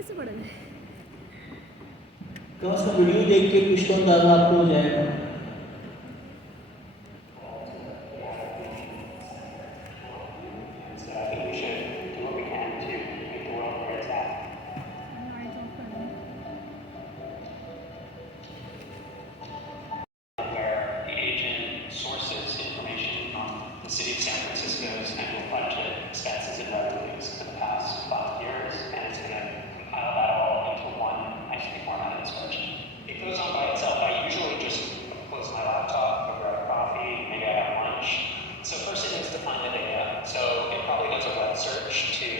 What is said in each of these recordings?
कैसे पढ़ोगे? कम से कम वीडियो देख के कुछ तो अंदाजा आपको हो जाएगा। City of San Francisco's annual budget, expenses and revenues for the past 5 years, and it's going to compile that all into one nicely formatted spreadsheet. It goes on by itself. I usually just close my laptop, go grab a coffee, maybe I have lunch. So first it needs to find the data. So it probably does a web search to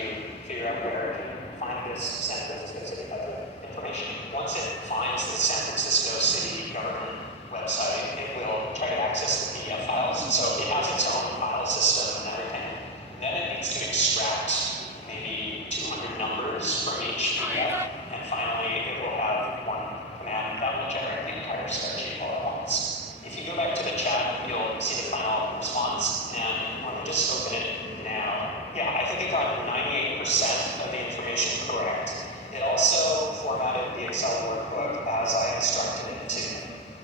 figure out where it can find this San Francisco City budget information. Once it finds the San Francisco City government website, it will try to access the PDF files. So it has its own file system and everything. Then it needs to extract maybe 200 numbers from each PDF. And finally, it will have one command that will generate the entire spreadsheet all at once. If you go back to the chat, you'll see the final response. And let me just open it now. Yeah, I think it got 98% of the information correct. It also formatted the Excel workbook as I instructed it to.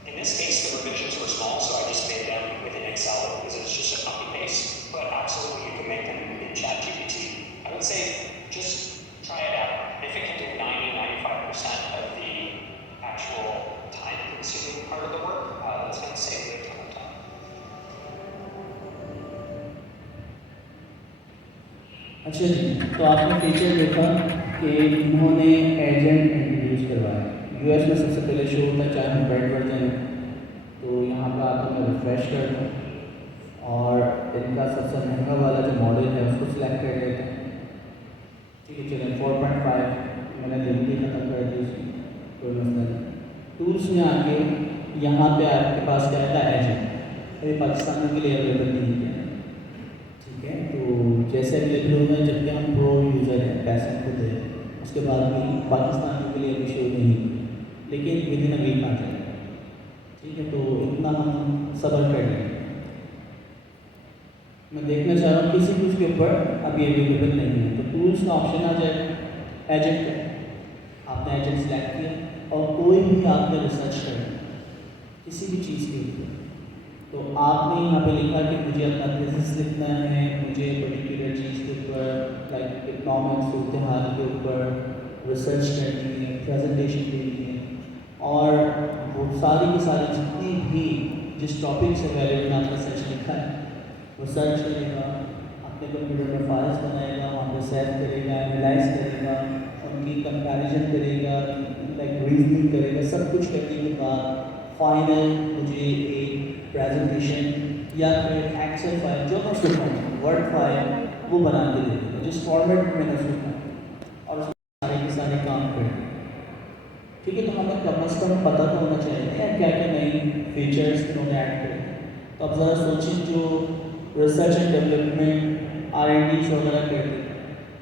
In this case, the revisions were small, so I just made them within Excel because it's just a copy paste. But absolutely, you can make them in ChatGPT. I would say just try it out. If it can do 90-95% of the actual time-consuming part of the work, that's going to save you a ton of time. अच्छा जी, तो आपने feature देखा कि इन्होंने agent introduce करवाया। US में सबसे पहले शो होता है, चाहे हम ब्राइट वर्जन है, तो यहाँ पर आपको मैं रिफ्रेश कर दूँ और इनका सबसे महंगा वाला जो मॉडल है उसको सिलेक्ट कर लेते हैं। ठीक है, चलिए 4.5 मैंने लिमिट खत्म कर दी उसकी, कोई मसला नहीं। टूल्स में आके यहाँ पे आपके पास क्या आता है, एजेंट। अभी पाकिस्तान के लिए अवेलेबल नहीं है, ठीक है। तो जैसे अवेलेबल होगा जबकि हम प्रो यूज़र हैं, पैसे खुद है, उसके बाद भी पाकिस्तान के लिए अभी शो नहीं, लेकिन विदिन अ वीक आ जाएगा। ठीक है, तो इतना हम सब्र कर लें। मैं देखना चाह रहा हूँ किसी भी उसके ऊपर अभी अवेलेबल नहीं है, तो टूल्स का ऑप्शन आ जाएगा, एजेंट का। आपने एजेंट सेलेक्ट किया और कोई भी आपने रिसर्च करना किसी भी चीज़ के ऊपर, तो आपने यहाँ पे लिखा कि मुझे अपना थीसिस लिखना है, मुझे पर्टिकुलर चीज़ के ऊपर लाइक इकोनॉमिक्स सूरत हाल के ऊपर रिसर्च करनी है, प्रेजेंटेशन देनी है, और वो सारी की सारी जितनी भी जिस टॉपिक से रिलेटेड आपने सर्च लिखा है वो सर्च करेगा, अपने कंप्यूटर में फाइल्स बनाएगा, वहाँ पे सेव करेगा, एनालाइज करेगा, उनकी कंपैरिजन करेगा, लाइक रीजनिंग करेगा। सब कुछ करने के बाद फाइनल मुझे एक प्रेजेंटेशन या फिर एक्सेल फाइल जो मैं उसको वर्ड फाइल वो बना के दे देगा जिस फॉर्मेट में मैंने उसको और उसमें सारे के सारे काम करेंगे। ठीक है, तो हमें कम से कम पता तो होना चाहिए यार क्या क्या नई फीचर्स इन्होंने ऐड करे। तो अब ज़रा सोचिए जो रिसर्च एंड डेवलपमेंट R&D वगैरह करते हैं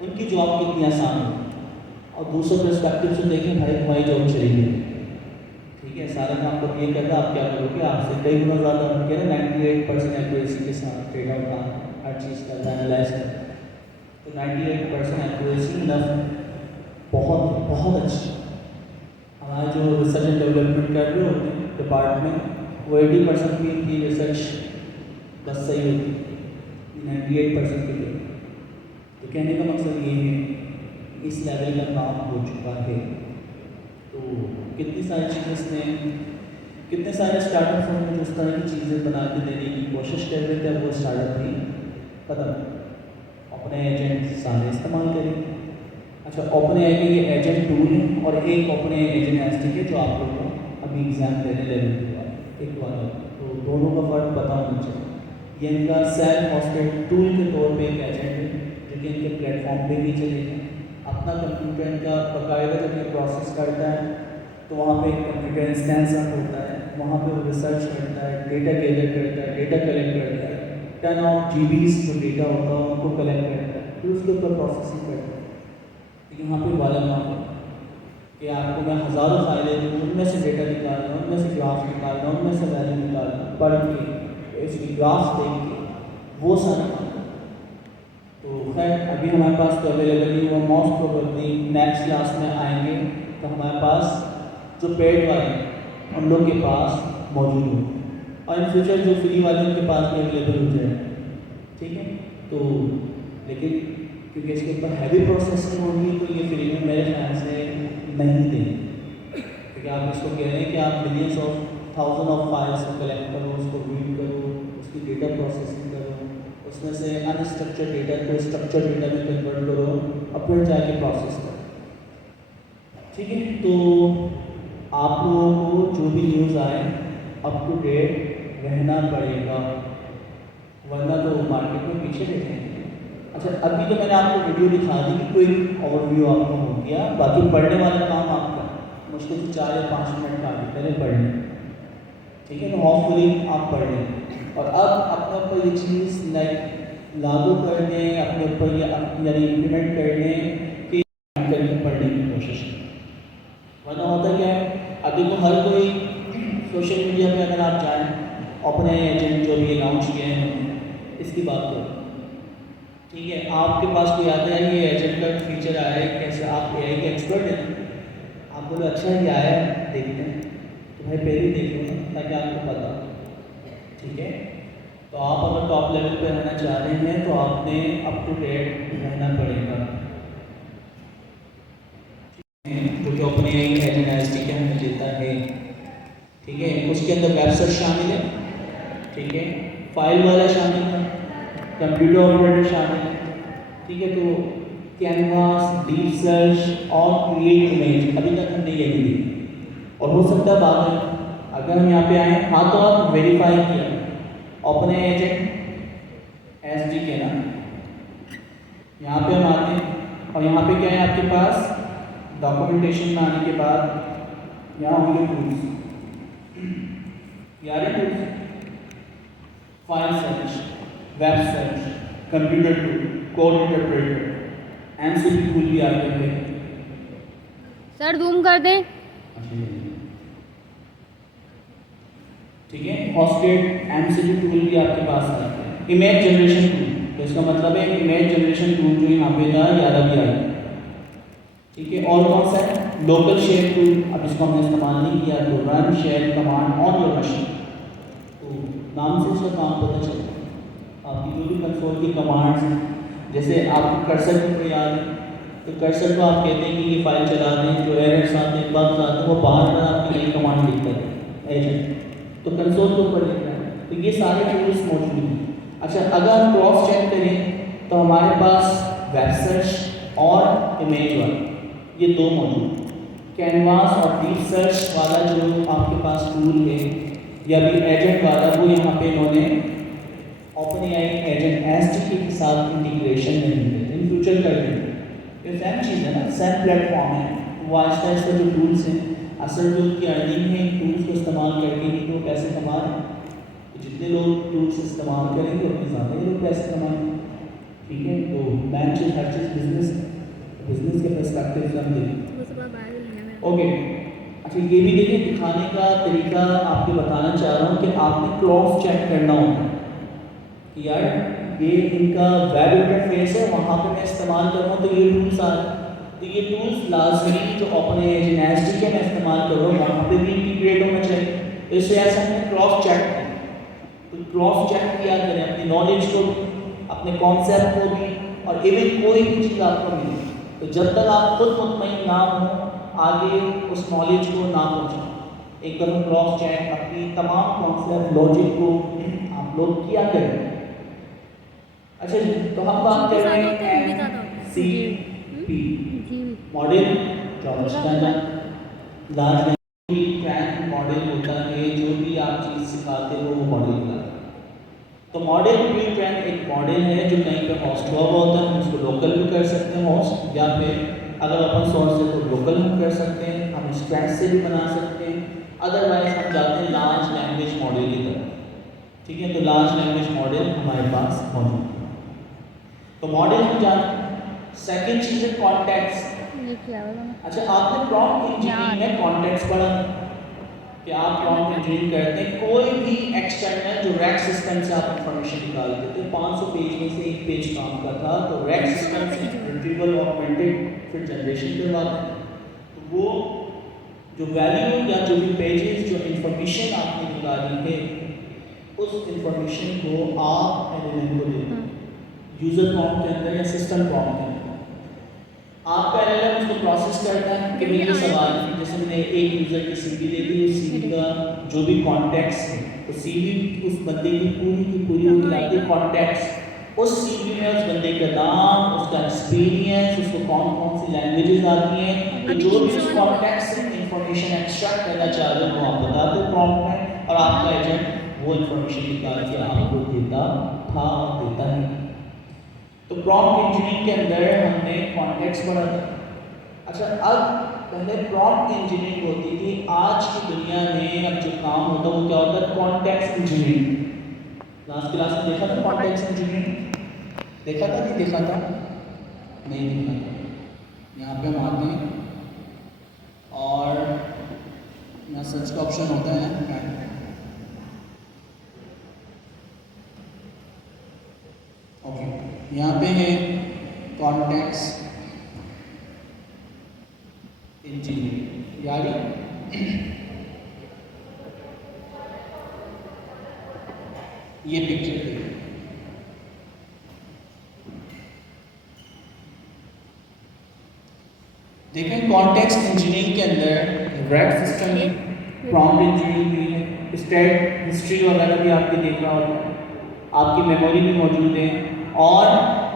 उनकी जॉब कितनी आसान हो, और दूसरे पर्सपेक्टिव से देखें भाई हमारी जॉब चली गई, ठीक है, सारा काम तो ये करता आप क्या करोगे, आपसे कई गुना ज़्यादा हम कह रहे 98% एक्यूरेसी के साथ डेटा उठाना हर चीज़ का एनालाइज करना, तो 98% एक्यूरेसी इनफ बहुत बहुत अच्छी। हमारे जो रिसर्च एंड डेवलपमेंट कर रहे होते हैं डिपार्टमेंट वो 80% की इनकी रिसर्च बस सही होती है, 98% के लिए। तो कहने का मकसद ये है इस लेवल का काम हो चुका है। तो कितनी सारी चीज़ें इसने, कितने सारे स्टार्टअप्स हैं जो इस तरह की चीज़ें बना के देने की कोशिश कर रहे थे, वो स्टार्टअप भी खत्म, अपने एजेंट सारे इस्तेमाल करेंगे। अच्छा, ओपन AI के ये एजेंट टूल है और एक ओपन AI एजेंट एस्टिक है जो आप लोगों को अभी एग्जाम देने लेवल के बाद एक वाला, तो दोनों का फ़र्क पता होना चाहिए। ये इनका सेल्फ होस्टेड टूल के तौर पे एक एजेंट है जो कि इनके प्लेटफॉर्म पे भी चलेगा। अपना कंप्यूटर इनका बाकायदा जब ये प्रोसेस करता है तो वहाँ पे एक कंप्यूटर इंस्टेंस रन होता है, वहाँ पे वो रिसर्च करता है, डेटा गैदर करता है, डेटा कलेक्ट करता है, 10 ऑफ GBs जो डेटा होता है उनको कलेक्ट करता है, फिर उसके ऊपर प्रोसेसिंग करता है। यहाँ पे वाला काम है कि आपको मैं हज़ारों फाइलें दूँ, उनमें से डेटा निकालना, उनमें से ग्राफ निकालना, उनमें से वैल्यू निकालना, पढ़ के इसकी ग्राफ देख के वो सारा काम। तो खैर अभी हमारे पास तो अवेलेबल नहीं हुआ, मोस्ट प्रोबेबली नेक्स्ट क्लास में आएंगे तो हमारे पास जो पेड वाले हैं उन लोग के पास मौजूद हो, और इन फ्यूचर जो फ्री वाले उनके पास भी अवेलेबल हो जाए, ठीक है। तो लेकिन क्योंकि इसके ऊपर हैवी प्रोसेसिंग होगी तो ये फ्री में मेरे ख्याल से नहीं देंगे, क्योंकि आप इसको कह रहे हैं कि आप millions of thousand of files को कलेक्ट करो, उसको रीड करो, उसकी डेटा प्रोसेसिंग करो, उसमें से अनस्ट्रक्चर्ड डेटा को स्ट्रक्चर्ड डेटा में कन्वर्ट करो और फिर जाके प्रोसेस करो, ठीक है। तो आप लोगों को जो भी न्यूज़ आए अप टू डेट रहना पड़ेगा, वरना तो मार्केट में पीछे रह जाएंगे। अच्छा, अभी तो मैंने आपको वीडियो दिखा दी कि कोई ओवरव्यू आपको हो गया, बाकी पढ़ने वाला काम आपका मुश्किल से 4 या 5 मिनट का आगे पहले पढ़ लें, ठीक है। तो होपफुली आप पढ़ लें और अब अपने ऊपर ये चीज़ लाइक लागू कर दें, अपने ऊपर यानी इम्प्लीमेंट कर दें कि करके पढ़ने की कोशिश करें। वरना होता क्या है, अभी तो हर कोई सोशल मीडिया पे अगर आप जाएँ अपने एजेंट जो भी लॉन्च किए हैं इसकी बात करो, ठीक है। आपके पास कोई आता है ये एजेंट का फीचर आया है, कैसे आप एआई के एक्सपर्ट हैं, आप बोलो अच्छा ये आया है देखते हैं, तो भाई पहले देख लो ताकि आपको पता, ठीक है। तो आप अगर टॉप लेवल पे रहना चाह रहे हैं तो आपने अप टू डेट रहना पड़ेगा, जो कि अपने एजेंट एसडी के हमें देता है, ठीक है। उसके अंदर वेब सर्च शामिल है, ठीक है, फाइल वाला शामिल है, कंप्यूटर ऑपरेटर शामिल है, ठीक है। तो कैनवास, डीप सर्च और क्रिएट इमेज अभी तक हमने ये दी, और हो सकता है बाद में अगर हम यहाँ पे आए हाँ तो आप वेरीफाई किया अपने एजेंट एसडी के ना, यहाँ पे हम आते हैं और यहाँ पे क्या है आपके पास डॉक्यूमेंटेशन में आने के बाद यहाँ होंगे टूल्स, यार tools, file search, web search, computer tool, code interpreter, MCP tool भी आ गए हैं। सर जूम कर दें। ठीक है, हॉस्टेड एमसीपी टूल भी आपके पास आ गए हैं। इमेज जनरेशन टूल, तो इसका मतलब है इमेज जनरेशन टूल जो यहाँ पे था 11 भी आ गया, ठीक है। और कौन सा है लोकल शेयर टूल, अब इसको हमने इस्तेमाल नहीं किया, तो run share command on your machine, तो नाम से इसका काम पता चलता है। आपकी जो भी कंसोल की कमांड्स हैं, जैसे आपको कर्सर को याद है तो कर्सर को आप कहते हैं कि ये फाइल चला दें, जो एरर्स आते हैं बग्स आते हैं वो बार बार आपकी नई कमांड लिखता है एजेंट, तो कंसोल के ऊपर लिख रहा है, तो ये सारे टूल्स मौजूद हैं। अच्छा, अगर हम क्रॉस चेक करें तो हमारे पास वेब सर्च और इमेज वाला ये दो मौजूद, कैनवास और डीप सर्च वाला जो आपके पास टूल है या भी एजेंट वाला, वो यहाँ पे इन्होंने ओपनएआई एजेंट एसडी के साथ इंटीग्रेशन नहीं है, इन फ्यूचर कर देंगे। ये सेम चीज़ है ना, सेम प्लेटफॉर्म है, वो आहिस्ता आहिस्ता जो टूल्स हैं, असल जो उनकी अर्निंग है टूल्स को इस्तेमाल करके ही तो पैसे कमा रहे हैं, तो जितने लोग टूल्स इस्तेमाल करेंगे उतने ज़्यादा ही लोग पैसे कमाएंगे, ठीक है। तो मैन चीज़ हर चीज़ बिजनेस के पर्सपेक्टिव से हम देखें, ओके। अच्छा, ये भी देखिए, दिखाने का तरीका आपको बताना चाह रहा हूँ कि आपने क्रॉस चेक करना होगा कि यार ये इनका वेब इंटरफेस है, वहाँ पे मैं इस्तेमाल कर रहा हूँ तो ये टूल्स आ रहे हैं, तो ये टूल्स लाजमी जो अपने एजेंट के मैं इस्तेमाल कर रहा हूँ वहाँ पे भी इंटीग्रेट होना चाहिए, तो इससे ऐसा हमने क्रॉस चेक किया, तो क्रॉस चेक किया करें अपनी नॉलेज को, अपने कॉन्सेप्ट को भी, और इवन कोई भी चीज़ आपको मिले तो जब तक आप खुद मुतमईन ना हो आगे उस नॉलेज को ना पहुँचाएं, एक बार क्रॉस चेक अपनी तमाम कॉन्सेप्ट लॉजिक को आप लोग किया करें। अच्छा जी, तो हम बात कर रहे हैं MCP model, large language track model होता है, जो भी आप चीज़ सिखाते हो वो मॉडल का। तो मॉडल प्री ट्रेन एक मॉडल है जो कहीं पे हॉस्ट हुआ होता है, हम उसको लोकल भी कर सकते हैं होस्ट, या फिर अगर ओपन सोर्स है तो लोकल हम कर सकते हैं, हम स्क्रैच से भी बना सकते हैं, अदरवाइज हम जाते हैं लार्ज लैंग्वेज मॉडल की तरफ, ठीक है। तो लार्ज लैंग्वेज मॉडल हमारे पास मौजूद है, तो मॉडल हम जानते हैं। सेकेंड चीज़ है कॉन्टेक्स्ट। अच्छा, आपने प्रॉम्प्ट इंजीनियरिंग में कॉन्टेक्स्ट पढ़ा, कि आप प्रॉम्प्ट इंजीनियरिंग करते हैं, कोई भी एक्सटर्नल जो रैक सिस्टम से आप इंफॉर्मेशन निकालते थे, 500 पेज में से 1 पेज काम का था, तो रैक सिस्टम से रिट्रीवल ऑगमेंटेड फिर जनरेशन करवाते हैं। तो वो जो वैल्यू या जो भी पेजेस जो इंफॉर्मेशन आपने निकाली है, उस इंफॉर्मेशन को आप एलएलएम को देते हैं यूज़र प्रॉम्प्ट के अंदर या सिस्टम प्रॉम्प्ट के अंदर। आपका एलएलएम उसको प्रोसेस करता है कि भाई ये सवाल, जैसे मैंने एक यूज़र की सीवी ले ली, उस सीवी का जो भी कॉन्टेक्स्ट है, तो सीवी उस बंदे की पूरी वो मिलाती है कॉन्टेक्स्ट। उस सीवी में उस बंदे का नाम, उसका एक्सपीरियंस, उसको कौन कौन सी लैंग्वेजेस आती हैं, तो जो भी उस कॉन्टेक्स्ट से इंफॉर्मेशन एक्सट्रैक्ट करना चाह रहे हो वो आप बताते हो प्रॉम्प्ट में, और आपका एजेंट वो इंफॉर्मेशन निकाल के आपको देता था और देता है। तो प्रॉम्प्ट इंजीनियरिंग के अंदर हमने कॉन्टेक्स्ट पढ़ा था। अच्छा, अब पहले प्रॉम्प्ट इंजीनियरिंग होती थी, आज की दुनिया में अब जो काम होता है वो क्या होता है, कॉन्टेक्स्ट इंजीनियरिंग। लास्ट क्लास में देखा था कॉन्टेक्स्ट इंजीनियरिंग, देखा था नहीं देखा था, नहीं देखा था। यहाँ पे हम आते हैं और यहाँ सर्च का ऑप्शन होता है, ओके, यहाँ पे है कॉन्टेक्स्ट इंजीनियरिंग, यानी ये पिक्चर देखिए, देखें कॉन्टेक्स्ट इंजीनियरिंग के अंदर रैक सिस्टम है, प्रॉम्प्ट इंजीनियरिंग भी है, स्टेट हिस्ट्री वगैरह भी आपके देख रहा होगा, आपकी मेमोरी भी मौजूद है और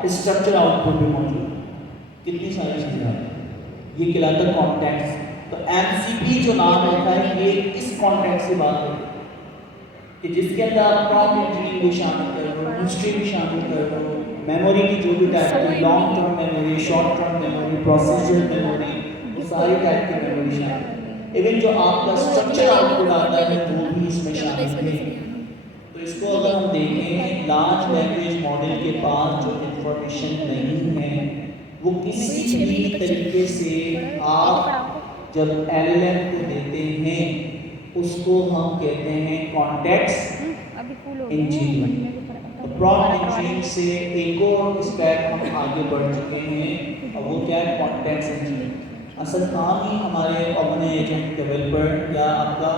स्ट्रक्चर आउटपुट भी मौजूद है, कितनी सारी चीज़ें आती हैं। ये कहलाता है कॉन्टेक्स्ट। तो एमसीपी जो नाम रखा है ये इस कॉन्टेक्स्ट की बात है कि जिसके अंदर आप प्रॉम्प्ट इंजीनियरिंग भी शामिल कर रहे हो, हिस्ट्री भी शामिल कर रहे हो, मेमोरी की जो भी टाइप की long term memory, short term memory, procedure memory, वो सारी टाइप की मेमोरी शामिल है। इवन जो आपका स्ट्रक्चर आउटपुट आता है वो भी इसमें शामिल है। तो इसको अगर हम देखें, लार्ज लैंग्वेज मॉडल के पास जो इंफॉर्मेशन नहीं है वो किसी भी तरीके से आप जब एलएलएम को देते हैं उसको हम कहते हैं कॉन्टेक्स्ट इंजीनियरिंग। तो प्रॉम्प्ट इंजीनियरिंग से एक और स्टेप हम आगे बढ़ चुके हैं और वो क्या है, कॉन्टेक्स्ट इंजीनियरिंग। असल काम ही हमारे अपने एजेंट डेवलपर या आपका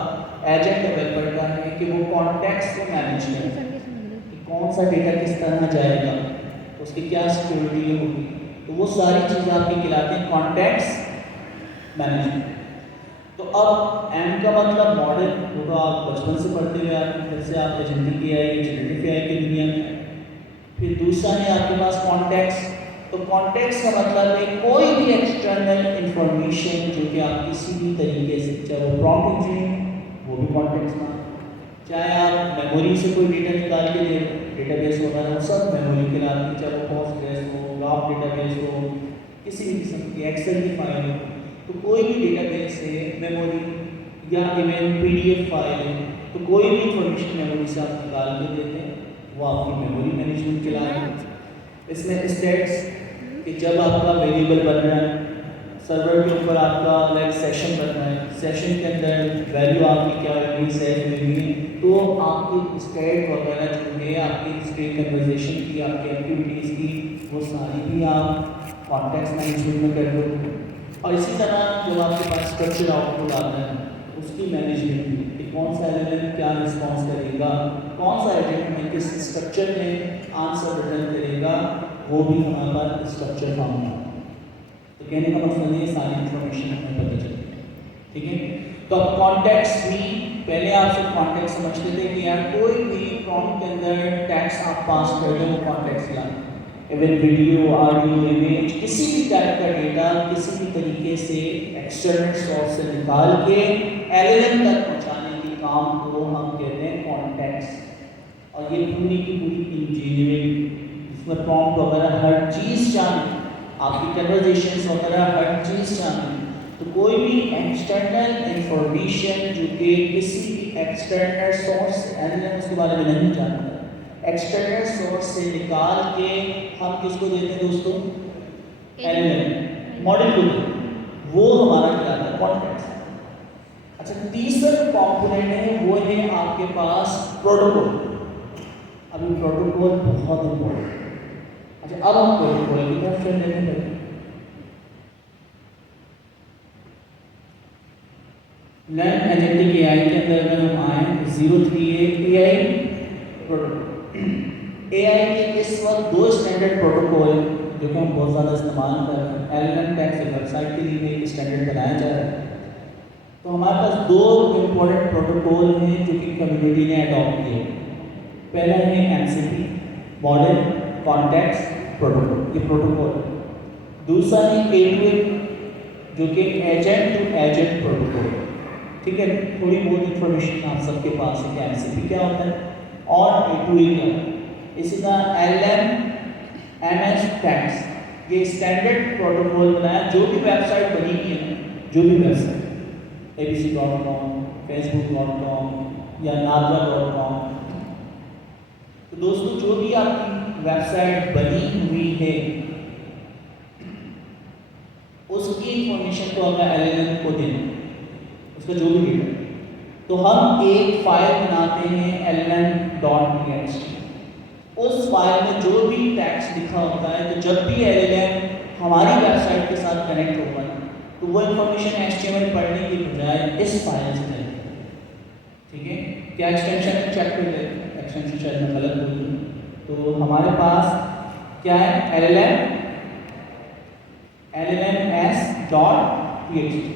एजेंट डेवलपर का है कि वो कॉन्टेक्स्ट को मैनेज करें कि कौन सा डेटा किस तरह जाएगा, उसकी क्या सिक्योरिटी होगी, तो वो सारी चीज़ें आपकी कहलाती हैं कॉन्टेक्स्ट मैनेजमेंट। तो अब एम का मतलब मॉडल, वो तो आप बचपन से पढ़ते हुए आपके घर से आप एजेंटिक आई, जेनेटिक आई की दुनिया में। फिर दूसरा है आपके पास कॉन्टेक्स्ट। तो कॉन्टेक्स्ट का मतलब है कोई भी एक्सटर्नल इंफॉर्मेशन जो कि आप किसी भी तरीके से, चाहे वो प्रॉम्प्ट इंजीनियरिंग वो भी कॉन्टेक्स्ट में, चाहे आप मेमोरी से कोई डेटा निकाल के दे, डेटाबेस वगैरह वो सब मेमोरी के लाते हैं, चाहे वो पोस्टग्रेस हो, ग्राफ डेटाबेस हो, किसी भी किस्म की एक्सेल की फाइल हो, तो कोई भी डेटाबेस है मेमोरी या इवन पीडीएफ फाइल है, तो कोई भी इंफॉर्मेशन मेमोरी से आप निकाल के देते हैं वो आपकी मेमोरी मैनेजमेंट के लाए हैं। इसमें स्टेट्स कि जब आपका वेरिएबल बन रहा है सर्वर के ऊपर, आपका लाइक सेशन बन रहा है, सेशन के अंदर वैल्यू आपकी क्या होगी, सेट होगी, तो आपकी स्टेट वगैरह जो है, आपकी स्टेट कन्वर्सेशन की, आपकी एक्टिविटीज़ की, वो सारी भी आप कॉन्टेक्स्ट मैनेजमेंट में कर लो। और इसी तरह जब आपके पास स्ट्रक्चर आउटपुट आता है उसकी मैनेजमेंट भी, कि कौन सा एलिमेंट क्या रिस्पॉन्स करेगा, कौन सा एलिमेंट में किस स्ट्रक्चर में आंसर रिटर्न करेगा, वो भी हमारे पास स्ट्रक्चर फॉर्म है। तो कहने का मतलब ये सारी इन्फॉर्मेशन हमें पता चलती है, ठीक है। तो अब कॉन्टेक्स्ट भी, पहले आप सिर्फ कॉन्टेक्स्ट समझते थे कि यार कोई भी प्रॉम्प्ट के अंदर टेक्स्ट आप पास कर रहे हो कॉन्टेक्स्ट लाए, इवन वीडियो, ऑडियो, इमेज, किसी भी टाइप का डेटा किसी भी तरीके से एक्सटर्नल सोर्स से निकाल के एलएलएम तक पहुंचाने के काम को हम कहते हैं कॉन्टेक्स्ट। और ये पूरी की पूरी इंजीनियरिंग, इसमें प्रॉम्प्ट वगैरह हर चीज़ शामिल, आपकी कन्वर्सेशंस वगैरह हर चीज़ शामिल। तो कोई भी एक्सटर्नल इंफॉर्मेशन जो कि किसी भी एक्सटर्नल सोर्स से, एलएलएम उसके बारे में नहीं जानता, एक्सटर्नल सोर्स से निकाल के हम किसको देते हैं दोस्तों, एलएलएम मॉडल को देते हैं, वो हमारा कहलाता है कॉन्टेक्स्ट। अच्छा, तीसरा कंपोनेंट है वो है आपके पास प्रोटोकॉल। अभी प्रोटोकॉल बहुत इंपॉर्टेंट है। अच्छा, अब हम प्रोटोकॉल की तरफ चल रहे हैं। लर्न एजेंटिक एआई के अंदर अगर हम आए 038 एआई प्रोटोकॉल। एआई के इस वक्त दो स्टैंडर्ड प्रोटोकॉल जो कि हम बहुत ज़्यादा इस्तेमाल कर रहे हैं, एलएलएम टैग से वेबसाइट के लिए भी एक स्टैंडर्ड बनाया जा रहा है। तो हमारे पास दो इम्पोर्टेंट प्रोटोकॉल हैं जो कि कम्युनिटी ने अडॉप्ट किए। पहला है एमसीपी मॉडल कॉन्टेक्स्ट प्रोटोकॉल, ये प्रोटोकॉल। दूसरा है A2A जो कि एजेंट टू एजेंट प्रोटोकॉल। ठीक है, थोड़ी बहुत इंफॉर्मेशन आप सबके पास है कि एमसीपी क्या होता है और A2A क्या होता है। इसी तरह LMS टैग्स, ये स्टैंडर्ड प्रोटोकॉल बनाया। जो भी वेबसाइट बनी हुई है, जो भी वेबसाइट abc.com, facebook.com या nadra.com, तो दोस्तों जो भी आपकी वेबसाइट बनी हुई है उसकी इंफॉर्मेशन को अगर एलएलएम को दें, उसका जो भी डेटा, तो हम एक फाइल बनाते हैं llm.txt। उस फाइल में जो भी टेक्स्ट लिखा होता है, तो जब भी एलएलएम हमारी वेबसाइट के साथ कनेक्ट होगा तो वो इंफॉर्मेशन HTML पढ़ने की बजाय इस फाइल से जाएगी। ठीक है, क्या एक्सटेंशन चेक कर लेते हैं, एक्सटेंशन शायद मैं गलत बोल दूँ। तो हमारे पास क्या है llms.txt।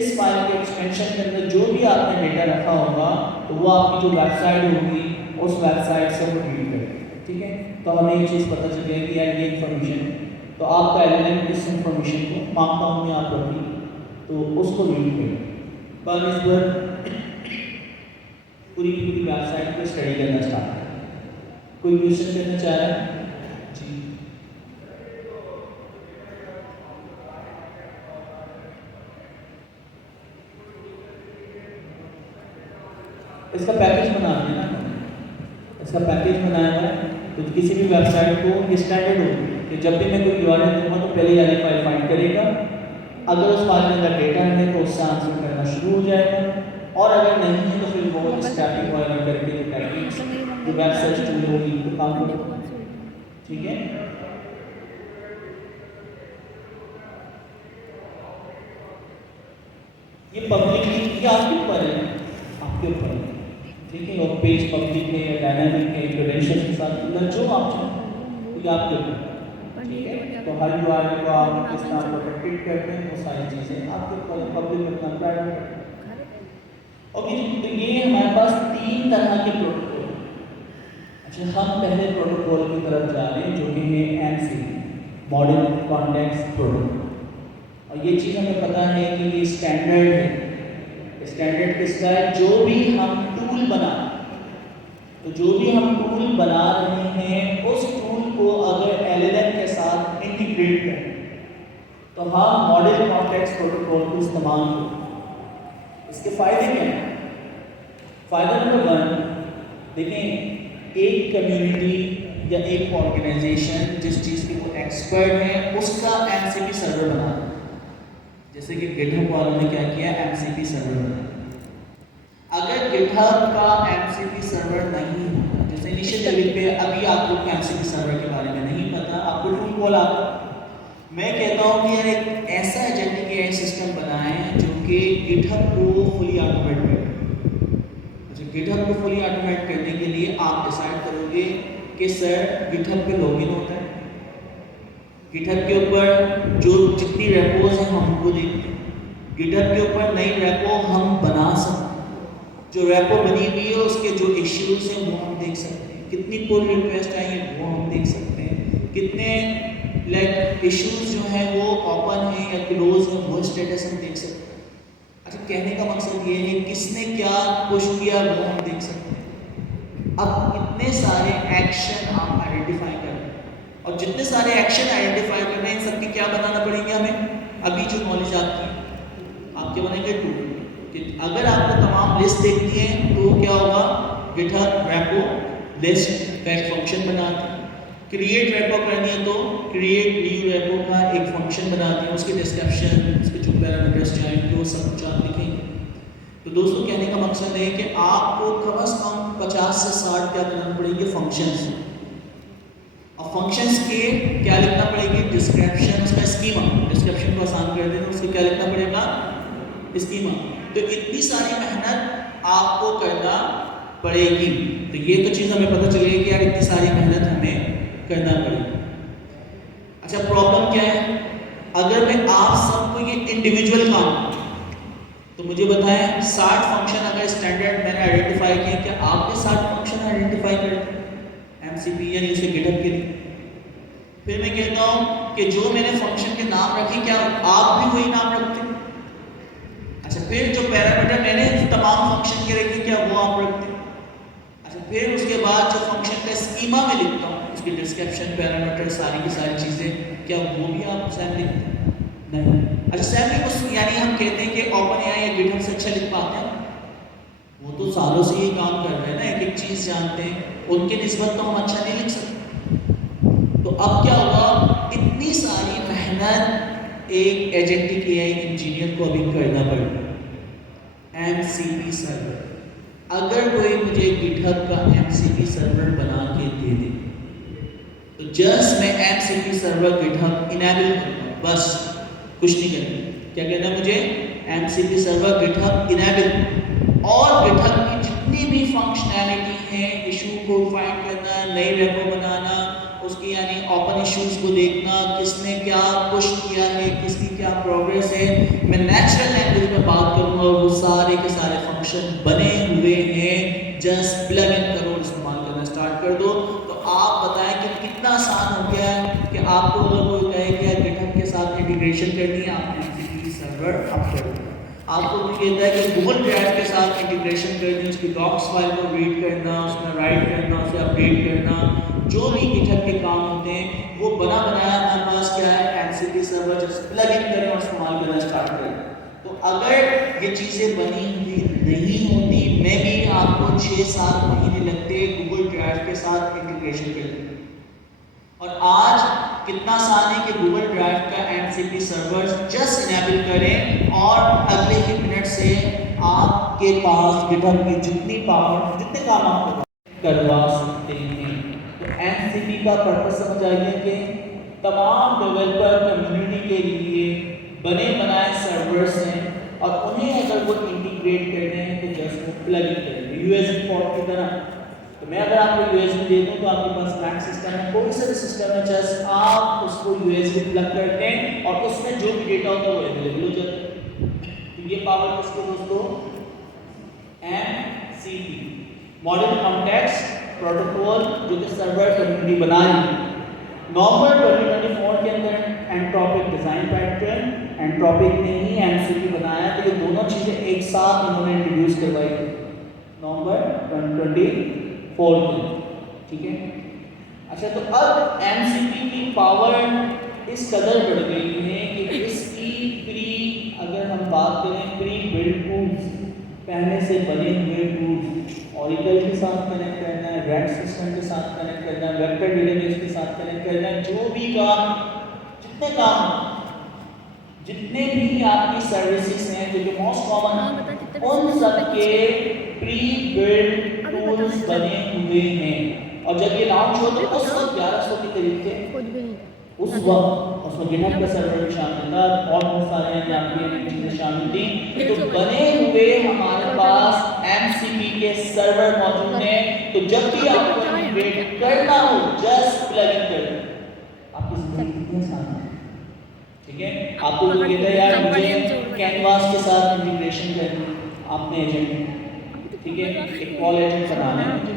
इस फाइल के एक्सटेंशन के अंदर जो भी आपने डेटा रखा होगा तो वो आपकी जो वेबसाइट होगी उस वेबसाइट से वो रीड करेगा। ठीक है, तो हमें ये चीज़ पता चल गई कि यार ये इन्फॉर्मेशन, तो आपका एलएलएम इस इंफॉर्मेशन को मार्कडाउन में आप रखिए तो उसको रीड करें। पर इस पर पूरी की पूरी वेबसाइट को स्टडी करना स्टार्ट करें। कोई क्वेश्चन करना चाह रहा है जी? इसका पैकेज बना दिया ना, इसका पैकेज बनाया हुआ है। तो किसी भी वेबसाइट को ये स्टैंडर्ड होगी कि जब भी मैं कोई URL दूंगा तो पहले वाली फाइल फाइंड करेगा। अगर उस फाइल में अगर डेटा है तो उससे आंसर करना शुरू हो जाएगा, और अगर नहीं है तो फिर वो स्टैटिक वायरल करके जो टेक्निक्स जो वेब सर्च टूल होगी तो काम करेगा। ठीक है, ये पब्लिकली ये आपके ऊपर है, आपके ऊपर है। ठीक है, और पेज पब्लिक है या डायनामिक है, क्रेडेंशियल्स के साथ खुलना जो आप चाहें, तो ये आपके ऊपर। ठीक है, तो हर URL को आप किस तरह प्रोटेक्टेड करते हैं वो सारी चीज़ें आपके ऊपर, पब्लिक रखना, प्राइवेट। ओके, तो ये हमारे पास तीन तरह के प्रोटोकॉल। अच्छा, हम पहले प्रोटोकॉल की तरफ जा रहे हैं जो कि है MCP मॉडल कॉन्टेक्स्ट प्रोटोकॉल। और ये चीज़ हमें पता है कि ये स्टैंडर्ड है। स्टैंडर्ड किसका है? जो भी हम टूल बना, तो जो भी हम टूल बना रहे हैं उस टूल को अगर LLM के साथ इंटीग्रेट करें तो हम मॉडल कॉन्टेक्स्ट प्रोटोकॉल को इस्तेमाल करें। इसके फायदे क्या हैं? फायदा नंबर 1, देखें, एक कम्युनिटी या एक ऑर्गेनाइजेशन जिस चीज़ के वो एक्सपर्ट है उसका MCP सर्वर बना रहा है। जैसे कि GitHub वालों ने क्या किया, MCP सर्वर बनाया। अगर GitHub का MCP सर्वर नहीं होता, जैसे इनिशियल लेवल पे अभी आप लोग को MCP सर्वर के बारे में नहीं पता, आपको टूल कॉल आता, मैं कहता हूँ कि यार एक ऐसा एजेंटिक AI सिस्टम बनाएं जो कि GitHub को फुली ऑटोमेट करे। अच्छा, GitHub को फुली ऑटोमेट करने के लिए आप डिसाइड करोगे कि सर GitHub पे लॉगिन होता है, GitHub के ऊपर जो जितनी रेपोज हैं हम उनको देखते हैं, GitHub के ऊपर नई रेपो हम बना सकते हैं, जो रेपो बनी हुई है उसके जो इश्यूज हैं वो हम देख सकते हैं, कितनी पुल रिक्वेस्ट आई है वो हम देख सकते हैं, कितने इश्यूज जो हैं वो ओपन हैं या क्लोज हैं वो स्टेटस हम देख सकते हैं। अच्छा, कहने का मकसद ये है किसने क्या पुश किया वो हम देख सकते हैं। अब इतने सारे एक्शन आप आइडेंटिफाई कर, और जितने सारे एक्शन आइडेंटिफाई करने हैं इन सबकी क्या बनाना पड़ेंगे हमें। अभी जो नॉलेज आपके बनेंगे टूल कि अगर आपको तमाम लिस्ट देखती है तो क्या होगा, GitHub रेपो लिस्ट का एक फंक्शन बनाते हैं। क्रिएट रेपो करनी है तो क्रिएट न्यू रेपो का एक फंक्शन बनाते हैं, उसके डिस्क्रिप्शन, उसके जो पैरामीटर्स चाहिए वो सब कुछ आप लिखेंगे। तो दोस्तों कहने का मकसद है कि आपको कम से कम 50 से 60 क्या बनाना पड़ेंगे फंक्शंस, और फंक्शंस के क्या लिखना पड़ेगी, डिस्क्रिप्शन का स्कीमा, डिस्क्रिप्शन को आसान कर देना, उसको क्या लिखना पड़ेगा, स्कीमा। तो इतनी सारी मेहनत आपको करना पड़ेगी। तो ये तो चीज़ हमें पता चलेगी कि यार इतनी सारी मेहनत हमें करना पड़ेगी। अच्छा प्रॉब्लम क्या है, अगर मैं आप सबको ये इंडिविजुअल काम, तो मुझे बताएं 60 फंक्शन अगर स्टैंडर्ड मैंने आइडेंटिफाई किए, क्या आपके 60 फंक्शन आइडेंटिफाई करें एमसीपी यानी उसे गिटहब के लिए? फिर मैं कहता हूं कि जो मैंने फंक्शन के नाम रखे क्या आप भी वही नाम रखते? अच्छा फिर जो पैरामीटर मैंने तमाम फंक्शन के रखे क्या वो आप रखते? अच्छा फिर उसके बाद जो फंक्शन का स्कीमा में लिखता हूँ, उसकी डिस्क्रिप्शन, पैरामीटर, सारी की सारी चीज़ें, क्या वो भी आप सेम लिखते हैं? नहीं। अच्छा सेम लिख यानी हम कहते हैं कि ओपन एआई या गिटहब से अच्छा लिख पाते हैं? वो तो सालों से ये काम कर रहे हैं ना, एक एक चीज़ जानते हैं, उनके निस्बत तो हम अच्छा नहीं लिख सकते। तो अब क्या होगा, इतनी सारी मेहनत एक एजेंटिक एआई इंजीनियर को अभी करना पड़ेगा। एमसीपी सर्वर, अगर कोई मुझे गिटहब का एमसीपी सर्वर बना के दे दे, तो जस्ट मैं एमसीपी सर्वर गिटहब इनेबल करूँगा, बस कुछ नहीं करना। क्या कहना है मुझे, एमसीपी सर्वर गिटहब इनेबल, और गिटहब की जितनी भी फंक्शनैलिटी है, इशू को फाइंड करना, नई रेपो बनाना, उसकी यानी ओपन इश्यूज को देखना, किसने क्या पुश किया है, किसकी क्या प्रोग्रेस है, मैं नेचुरल लैंग्वेज में बात करूंगा और वो सारे के सारे फंक्शन बने हुए हैं, जस्ट प्लग इन करो, इस्तेमाल करना स्टार्ट कर दो। तो आप बताएं कि कितना आसान हो गया है कि आपको अगर कोई कहे कि गिटहब के साथ इंटीग्रेशन करनी है, आप एमसीपी सर्वर आप कर दो। आपको भी कहता है कि गूगल ड्राइव के साथ इंटीग्रेशन करनी, उसकी डॉक्स फाइल को रीड करना, उसमें राइट करना, उसे अपडेट करना, जो भी गिटहब के काम होते हैं वो बना बनाया हमारे पास क्या है, MCP server, just plug in करना और इस्तेमाल करना स्टार्ट करना। तो अगर ये चीज़ें बनी हुई नहीं होती, मैं भी आपको 6-7 महीने लगते गूगल ड्राइव के साथ इंटीग्रेशन करने। और आज कितना आसान है कि गूगल ड्राइव का एमसीपी सर्वर जस्ट इनेबल करें और अगले ही मिनट से आपके पास गिटहब की जितनी पावर, जितने काम आपको करवा सकते हैं। तो एमसीपी का पर्पस समझ आइए कि तमाम डेवलपर कम्युनिटी के लिए बने बनाए सर्वर्स हैं, और उन्हें अगर वो इंटीग्रेट करने हैं तो जस्ट वो प्लग इन करेंगे यूएसबी पोर्ट की तरह। तो मैं अगर आपको यूएसबी दे दूं तो आपके पास मैक सिस्टम है, कोई सा भी सिस्टम है, जस्ट आप उसको यूएसबी प्लग करते हैं और उसमें जो भी डेटा होता है वो अवेलेबल हो जाता है। तो ये पावर किसको दोस्तों, एमसीपी, मॉडर्न कॉन्टेक्स्ट प्रोटोकॉल, जो कि सर्वर कम्युनिटी बना रही है। नवंबर 2024 के अंदर एंट्रोपिक डिजाइन पैटर्न, एंट्रोपिक ने ही एमसीपी बनाया, तो ये दोनों चीजें एक साथ इन्होंने इंट्रोड्यूस करवाई थी नवंबर 2024 में, ठीक है। अच्छा तो अब एमसीपी की पावर इस कदर बढ़ गई है कि इसकी अगर हम बात करें प्री बिल्ड टूल्स, पहले से बने हुए टूल्स, ऑरिकल के साथ कनेक्ट करना है, रेड सिस्टम के साथ कनेक्ट करना है, वेक्टर डेटाबेस के साथ कनेक्ट करना है, जो भी काम, जितने काम, जितने भी आपकी सर्विसेज हैं जो कि मोस्ट कॉमन, उन सब के प्री बिल्ड टूल्स बने हुए हैं। और जब ये लॉन्च हो तो उस वक्त 1100 के करीब थे, उस वक्त उसमें गिटहब का सर्वर भी शामिल था और बहुत सारे आपकी चीज़ें शामिल थी। तो बने हुए हमारे पास एमसीपी के सर्वर मौजूद हैं, तो जब भी आपको इंटीग्रेट करना हो जस्ट प्लग इन कर दो, आपकी जिंदगी कितनी आसान है, ठीक है। आपको जो कहता है यार मुझे कैनवास के साथ इंटीग्रेशन करनी, आपने एजेंट, ठीक है, एक कॉल एजेंट बनाना है मुझे,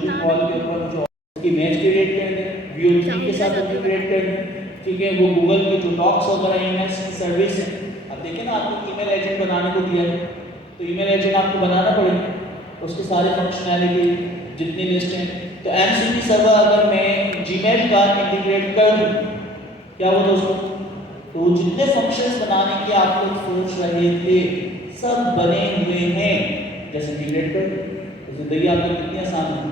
जो कॉल के ऊपर मुझे इमेज क्रिएट कर दे, VO3 के साथ इंटीग्रेट कर दे, ठीक है। वो गूगल की जो डॉक्स वगैरह इमेज की सर्विस है, अब देखिए ना आपको ईमेल एजेंट बनाने को दिया है, तो ईमेल एजेंट आपको बनाना पड़ेगा, उसके सारे फंक्शनैलिटी जितनी लिस्ट है। तो एमसीपी सर्वर अगर मैं जीमेल का इंटीग्रेट कर दूँ, क्या वो दोस्तों, तो जितने फंक्शंस बनाने की आप लोग सोच रहे थे सब बने हुए हैं, जैसे इंटीग्रेट कर तो जिंदगी आपकी कितनी आसान है।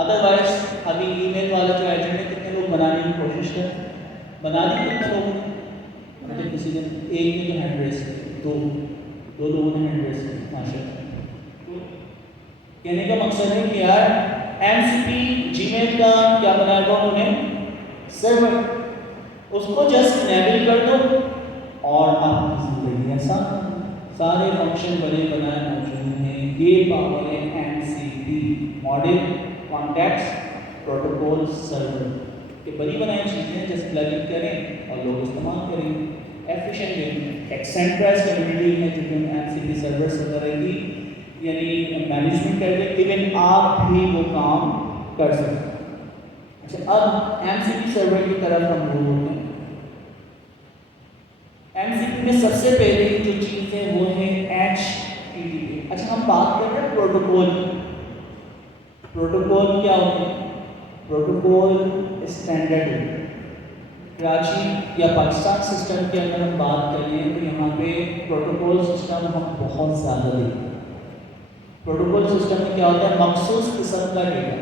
अदरवाइज अभी ईमेल वाला जो एजेंट है कितने लोग बनाने की कोशिश कर, बना दी कितने लोगों ने, मतलब किसी ने एक ने तो हैंड रेस, दो लोगों ने हैंड रेस माशाल्लाह, कहने का मकसद है कि यार एमसीपी जीमेल का क्या बनाया हुआ उन्होंने सर्वर, उसको जस्ट इनेबल कर दो और आपकी जिंदगी आसान, सारे फंक्शन बने बनाए मौजूद हैं। ये पावर है MCP, model context protocol server. ये बड़ी बनाई चीज़ें जस्ट प्लग इन करें और लोग इस्तेमाल करेंगे एफिशिएंटली। एक सेंट्रलाइज्ड कम्युनिटी है जो कि एमसीपी सर्वर्स वगैरह की यानी मैनेजमेंट करके इवन आप भी वो काम कर सकते हैं। अच्छा, अब एमसीपी सर्वर की तरफ हम लोग होते हैं। एमसीपी में सबसे पहले जो चीज़ है वो है HTTP। अच्छा, हम बात कर रहे हैं प्रोटोकॉल। प्रोटोकॉल क्या होते हैं? Protocol standard. कराची या पाकिस्तान सिस्टम के अंदर हम बात करें तो यहाँ पे प्रोटोकॉल सिस्टम हम बहुत ज़्यादा देखते हैं। प्रोटोकॉल सिस्टम में क्या होता है? मखसूस किस्म का डेटा,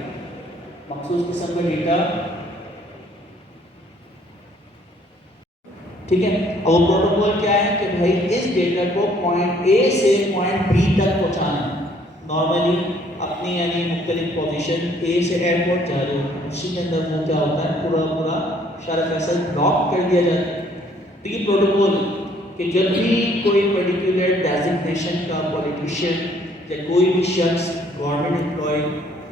मखसूस किस्म का डेटा, ठीक है। और प्रोटोकॉल क्या है कि भाई इस डेटा को पॉइंट ए से पॉइंट बी तक पहुंचाना है। नॉर्मली अपनी यानी मुख्तलिफ पोजीशन ए से एयरपोर्ट जा रहे हो, उसी के अंदर वो क्या होता है पूरा शारा फैसल ब्लॉक कर दिया जाता है। तो ये प्रोटोकॉल कि जब भी कोई पर्टिकुलर डेजिग्नेशन का पॉलिटिशियन या कोई भी शख्स गवर्नमेंट एम्प्लॉय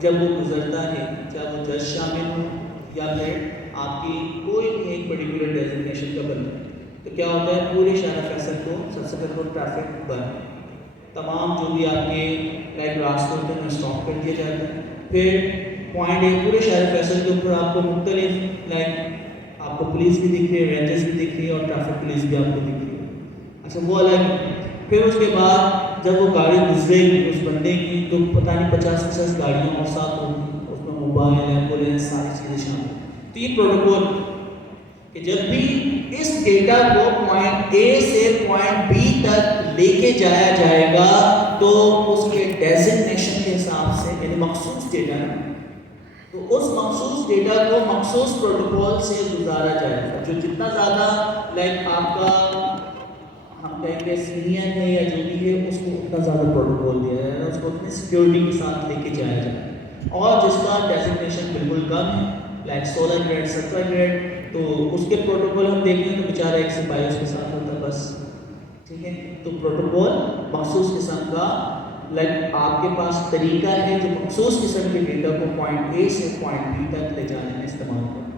जब वो गुजरता है, चाहे वो जज शामिल हो या फिर आपकी कोई भी एक पर्टिकुलर डेजिग्नेशन का बंदा, तो क्या होता है पूरे शारा फैसल को सबसे पहले तो ट्रैफिक बंद, तमाम जो भी आपके लाइक रास्तों पे में स्टॉप कर दिया जाता है। फिर पॉइंट ए पूरे शारा फैसल के ऊपर आपको मुख्तलिफ लाइक आपको पुलिस भी दिख रही है, रेंजर्स भी दिख रही है और ट्रैफिक पुलिस भी आपको दिख रही है। अच्छा, वो अलग। फिर उसके बाद जब वो गाड़ी गुजरेगी उस बंदे की तो पता नहीं 50-50 गाड़ियाँ और साथ होंगी, उसमें मोबाइल एम्बुलेंस सारी चीज़ें शामिल। तो ये प्रोटोकॉल कि जब भी इस डेटा को पॉइंट ए से पॉइंट बी तक लेके जाया जाएगा तो उसके डेजिग्नेशन के हिसाब से यानी मखसूस डेटा है, तो उस मखसूस डेटा को मखसूस प्रोटोकॉल से गुजारा जाएगा। जो जितना ज़्यादा लाइक आपका हम कहेंगे सीनियर है या जो भी है उसको उतना ज़्यादा प्रोटोकॉल दिया जाएगा, उसको उतनी सिक्योरिटी के साथ लेके जाया जाएगा। और जिसका डेजिग्नेशन बिल्कुल कम है लाइक 16 ग्रेड 17 ग्रेड, तो उसके प्रोटोकॉल हम देखें तो बेचारा एक सिपाही उसके साथ होता है बस, ठीक है। तो प्रोटोकॉल मखसूस किस्म का लाइक आपके पास तरीका है जो मखसूस किस्म के डेटा को पॉइंट ए से पॉइंट बी तक ले जाने में इस्तेमाल करते हैं,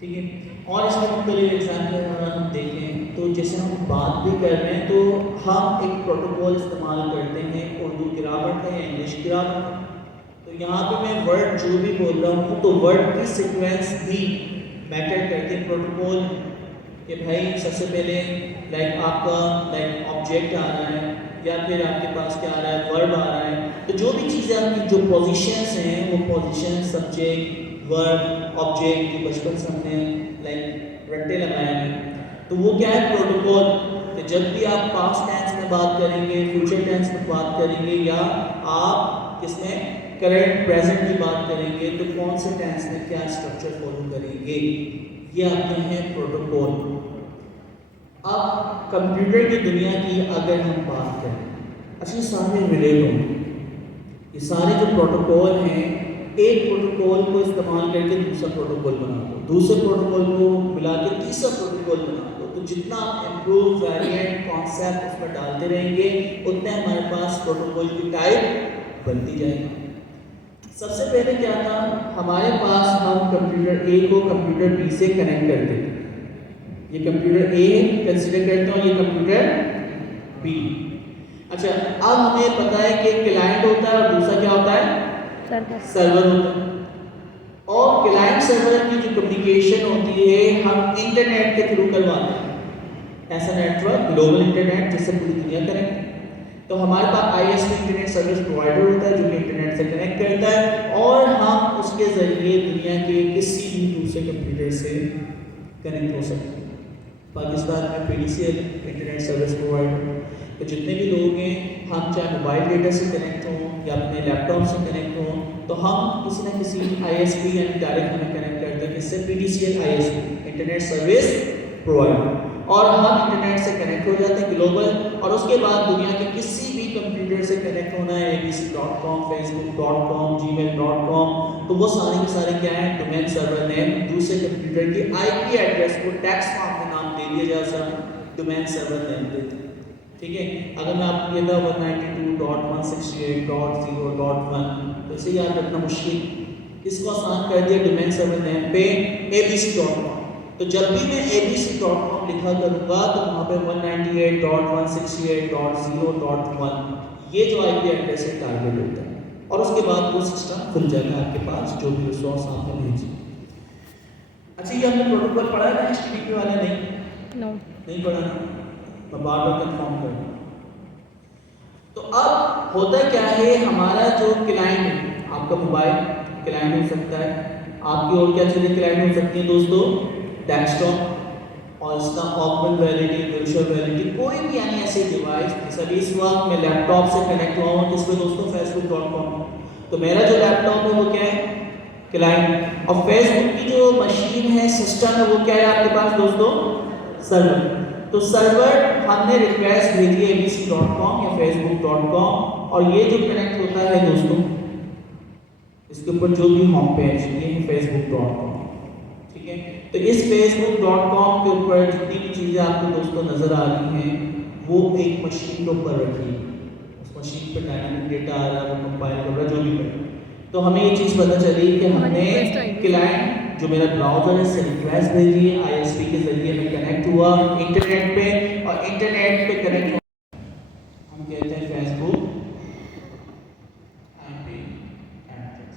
ठीक है। और इसके मुख्तलिफ एग्जाम्पल अगर हम देखें तो जैसे हम बात भी कर रहे हैं तो हम एक प्रोटोकॉल इस्तेमाल करते हैं, उर्दू गिरावट है या इंग्लिश गिरावट है। तो यहाँ पे मैं वर्ड जो भी बोल रहा हूँ तो वर्ड की सीक्वेंस भी मैटर करते हैं प्रोटोकॉल कि भाई सबसे पहले लाइक आपका लाइक ऑब्जेक्ट आ रहा है या फिर आपके पास क्या आ रहा है वर्ब आ रहा है, तो जो भी चीज़ें आपकी जो पोजीशंस हैं वो पोजीशन सब्जेक्ट वर्ब ऑब्जेक्ट जो बचपन से हमने लाइक रट्टे लगाए हैं, तो वो क्या है प्रोटोकॉल। तो जब भी आप पास्ट टेंस में बात करेंगे, फ्यूचर टेंस में बात करेंगे या आप किसमें करंट प्रेजेंट की बात करेंगे तो कौन से टेंस में क्या स्ट्रक्चर फॉलो करेंगे, ये आते हैं प्रोटोकॉल। अब कंप्यूटर की दुनिया की अगर हम बात करें, अच्छा सारे रिलेट होंगे, ये सारे जो प्रोटोकॉल हैं एक प्रोटोकॉल को इस्तेमाल करके दूसरा प्रोटोकॉल बना दो, दूसरे प्रोटोकॉल को मिला के तीसरा प्रोटोकॉल बना दो, तो जितना आप इम्प्रूव वेरिएंट कॉन्सेप्ट उसमें डालते रहेंगे उतने हमारे पास प्रोटोकॉल की टाइप बनती जाएगी। सबसे पहले क्या था हमारे पास, हम कंप्यूटर ए को कंप्यूटर बी से कनेक्ट करते थे, ये कंप्यूटर ए कंसीडर करते हैं और ये कंप्यूटर बी। अच्छा, अब हमें पता है कि क्लाइंट होता है और दूसरा क्या होता है सर्वर होता है, और क्लाइंट सर्वर की जो कम्युनिकेशन होती है हम इंटरनेट के थ्रू करवाते हैं, ऐसा नेटवर्क ग्लोबल इंटरनेट जिससे पूरी दुनिया कनेक्ट है। तो हमारे पास ISP इंटरनेट सर्विस प्रोवाइडर होता है जो कि इंटरनेट से कनेक्ट करता है और हम उसके ज़रिए दुनिया के किसी भी दूसरे कंप्यूटर से कनेक्ट हो सकते हैं। पाकिस्तान में PDCL इंटरनेट सर्विस प्रोवाइडर, तो जितने भी लोग हैं हम चाहे मोबाइल डेटा से कनेक्ट हों या अपने लैपटॉप से कनेक्ट हों तो हम किसी न किसी ISP यानी डायरेक्ट हमें कनेक्ट करते हैं, इससे PDCL ISP internet service provider, और हम इंटरनेट से कनेक्ट हो जाते हैं ग्लोबल, और उसके बाद दुनिया के किसी भी कंप्यूटर कंप्यूटर से कनेक्ट होना है abc.com, facebook.com, gmail.com, तो वो सारे के सारे क्या है, डोमेन सर्वर नेम दूसरे कंप्यूटर की आईपी एड्रेस को टेक्स्ट फॉर्म में नाम दे दिया जा सकता, डोमेन सर्वर नेम देते हैं। ठीक है, अगर मैं आपको कहता 192.168.0.1 तो इसे याद रखना मुश्किल, इसको आसान कर दिया डोमेन सर्वर नेम पे abc.com। तो जब भी मैं abc.com लिखा करूंगा तो वहां पे 198.168.0.1 ये जो आईपी एड्रेस है टारगेट होता है, और उसके बाद वो सिस्टम खुल जाएगा आपके पास जो भी रिसोर्स आपने भेजी। अच्छा, ये हमने प्रोटोकॉल पढ़ा है ना HTTP वाला? नहीं पढ़ा ना, मैं बार बार कंफर्म कर दूं। तो अब होता क्या है, हमारा जो क्लाइंट है, आपका मोबाइल क्लाइंट हो सकता है, आपकी और क्या चीजें क्लाइंट हो सकती हैं दोस्तों, डेस्कटॉप और इसका ऑगमेंटेड रियलिटी, वर्चुअल रियलिटी, कोई भी यानी ऐसे डिवाइस, जैसे इस वक्त मैं लैपटॉप से कनेक्ट हुआ हूँ किस पे दोस्तों, facebook.com, तो मेरा जो लैपटॉप है वो क्या है, क्लाइंट, और फेसबुक की जो मशीन है, सिस्टम है, वो क्या है आपके पास दोस्तों, सर्वर। तो सर्वर हमने रिक्वेस्ट भेजी है abc.com या facebook.com, और ये जो कनेक्ट होता है दोस्तों, इसके ऊपर जो भी होम पेज ये है facebook.com। ठीक है, तो इस facebook.com के ऊपर जितनी भी चीज़ें आपको दोस्तों नज़र आ रही हैं वो एक मशीन के ऊपर रखी है, उस मशीन पर डायनामिक डेटा आ रहा है, वो कंपाइल कर रहा है, जो भी कर। तो हमें ये चीज़ पता चली कि हमने क्लाइंट जो मेरा ब्राउज़र है से रिक्वेस्ट भेजी है, ISP के जरिए मैं कनेक्ट हुआ इंटरनेट पे, और इंटरनेट पे कनेक्ट हम कहते हैं फेसबुक आईपी एड्रेस।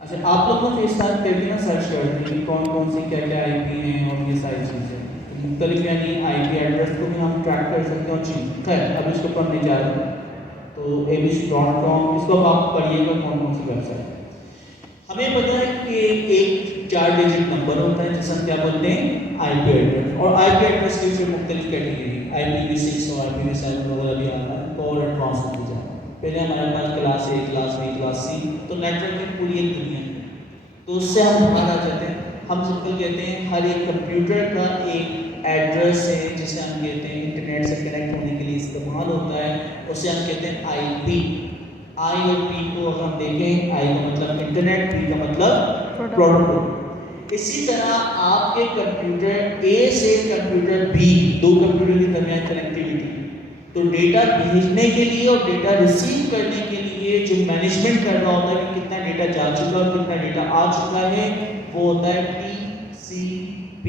अच्छा, आप लोग को फेस टाइम करके ना सर्च करते हैं कौन कौन सी क्या क्या आईपी हैं और ये सारी चीज़ें मुख्तलिफ यानी आईपी एड्रेस को भी हम ट्रैक कर सकते हैं और चीज़। खैर अब इसके ऊपर नहीं जा रहा, तो abc.com इसको आप पढ़िएगा कौन कौन सी वेबसाइट। हमें पता है कि एक 4 डिजिट नंबर होता है जिसे हम क्या बोलते हैं, आईपी एड्रेस, और आईपी एड्रेस की फिर मुख्तलिफ कैटेगरी IPv6 और IPv7 वगैरह भी आता है, और एडवांस होती जाए। पहले हमारे पास class A, class B, class C, तो नेटवर्क की पूरी एक दुनिया है, तो उससे हम बाहर आ जाते हैं। हम सिंपल कहते हैं हर एक कंप्यूटर का एक एड्रेस है जिसे हम कहते हैं इंटरनेट से कनेक्ट होने के लिए इस्तेमाल होता है, उसे हम कहते हैं आईपी। आई और पी को अगर हम देखें, आई का मतलब इंटरनेट, पी का मतलब प्रोटोकॉल। इसी तरह आपके कंप्यूटर ए से कंप्यूटर बी, दो कंप्यूटर के दरमियान कनेक्टिविटी, तो डेटा भेजने के लिए और डेटा रिसीव करने के लिए जो मैनेजमेंट कर रहा होता है कि कितना डेटा जा चुका है, कितना डेटा आ चुका है, वो होता है TCP,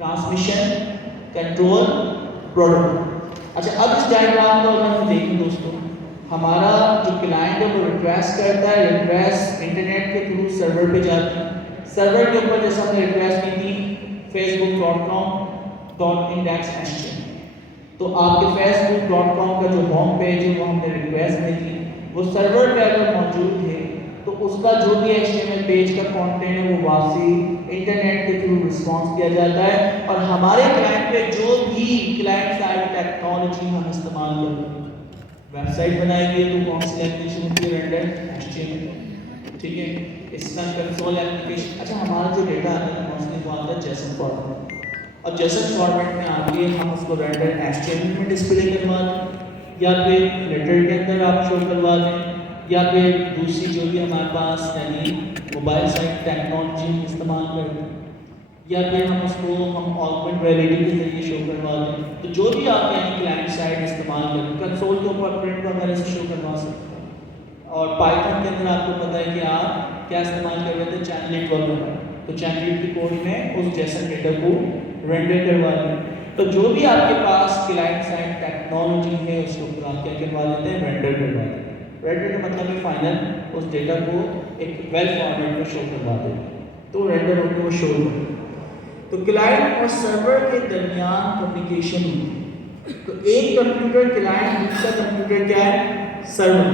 ट्रांसमिशन कंट्रोल प्रोटोकॉल। अच्छा, अब इस डायग्राम को अगर हम देखें दोस्तों, हमारा जो क्लाइंट है वो रिक्वेस्ट करता है, रिक्वेस्ट इंटरनेट के थ्रू सर्वर पे जाती है। सर्वर के ऊपर जैसा हमने रिक्वेस्ट की थी facebook.com.index.html, तो आपके facebook.com का जो होम पेज है वो हमने रिक्वेस्ट भेजी, वो सर्वर पे अगर मौजूद है तो उसका जो भी HTML पेज का कंटेंट है वो वापसी इंटरनेट के थ्रू रिस्पॉन्स किया जाता है, और हमारे क्लाइंट पे जो भी क्लाइंट साइड टेक्नोलॉजी हम इस्तेमाल करते हैं, वेबसाइट बनाएंगे तो कौन सी एप्लीकेशन होती है, रेंडर HTML, ठीक है, इसका कंसोल एप्लीकेशन। अच्छा, हमारा जो डेटा आता है मोस्टली वो आता है JSON फॉर्मेट, और JSON फॉर्मेट में आके हम उसको रेंडर HTML में डिस्प्ले करवा दें, या फिर लेटर के अंदर आप शो करवा दें, या फिर दूसरी जो भी हमारे पास यानी मोबाइल साइट टेक्नोलॉजी इस्तेमाल कर दें, या फिर हम उसको ऑगमेंटेड रियलिटी के जरिए शो करवा दें। तो जो भी आप यानी क्लाइंट साइड इस्तेमाल करें, कंसोल के ऊपर प्रिंट वगैरह से शो करवा सकते हैं। और पाइथन के अंदर आपको पता है कि आप क्या इस्तेमाल कर रहे थे, चैनलिट वगैरह, तो चैनलिट की कोड में उस JSON डेटा को रेंडर करवा दें। तो जो भी आपके पास क्लाइंट साइड टेक्नोलॉजी है उसके ऊपर आप क्या करवा देते हैं, रेंडर करवा देते हैं। रेंडर का मतलब है फाइनल उस डेटा को एक वेल फॉर्मेट में शो करवा देते हैं, तो रेंडर होकर वो शो होता है। तो क्लाइंट और सर्वर के दरमियान कम्युनिकेशन होती है, तो एक कंप्यूटर क्लाइंट, दूसरा कंप्यूटर क्या है, सर्वर,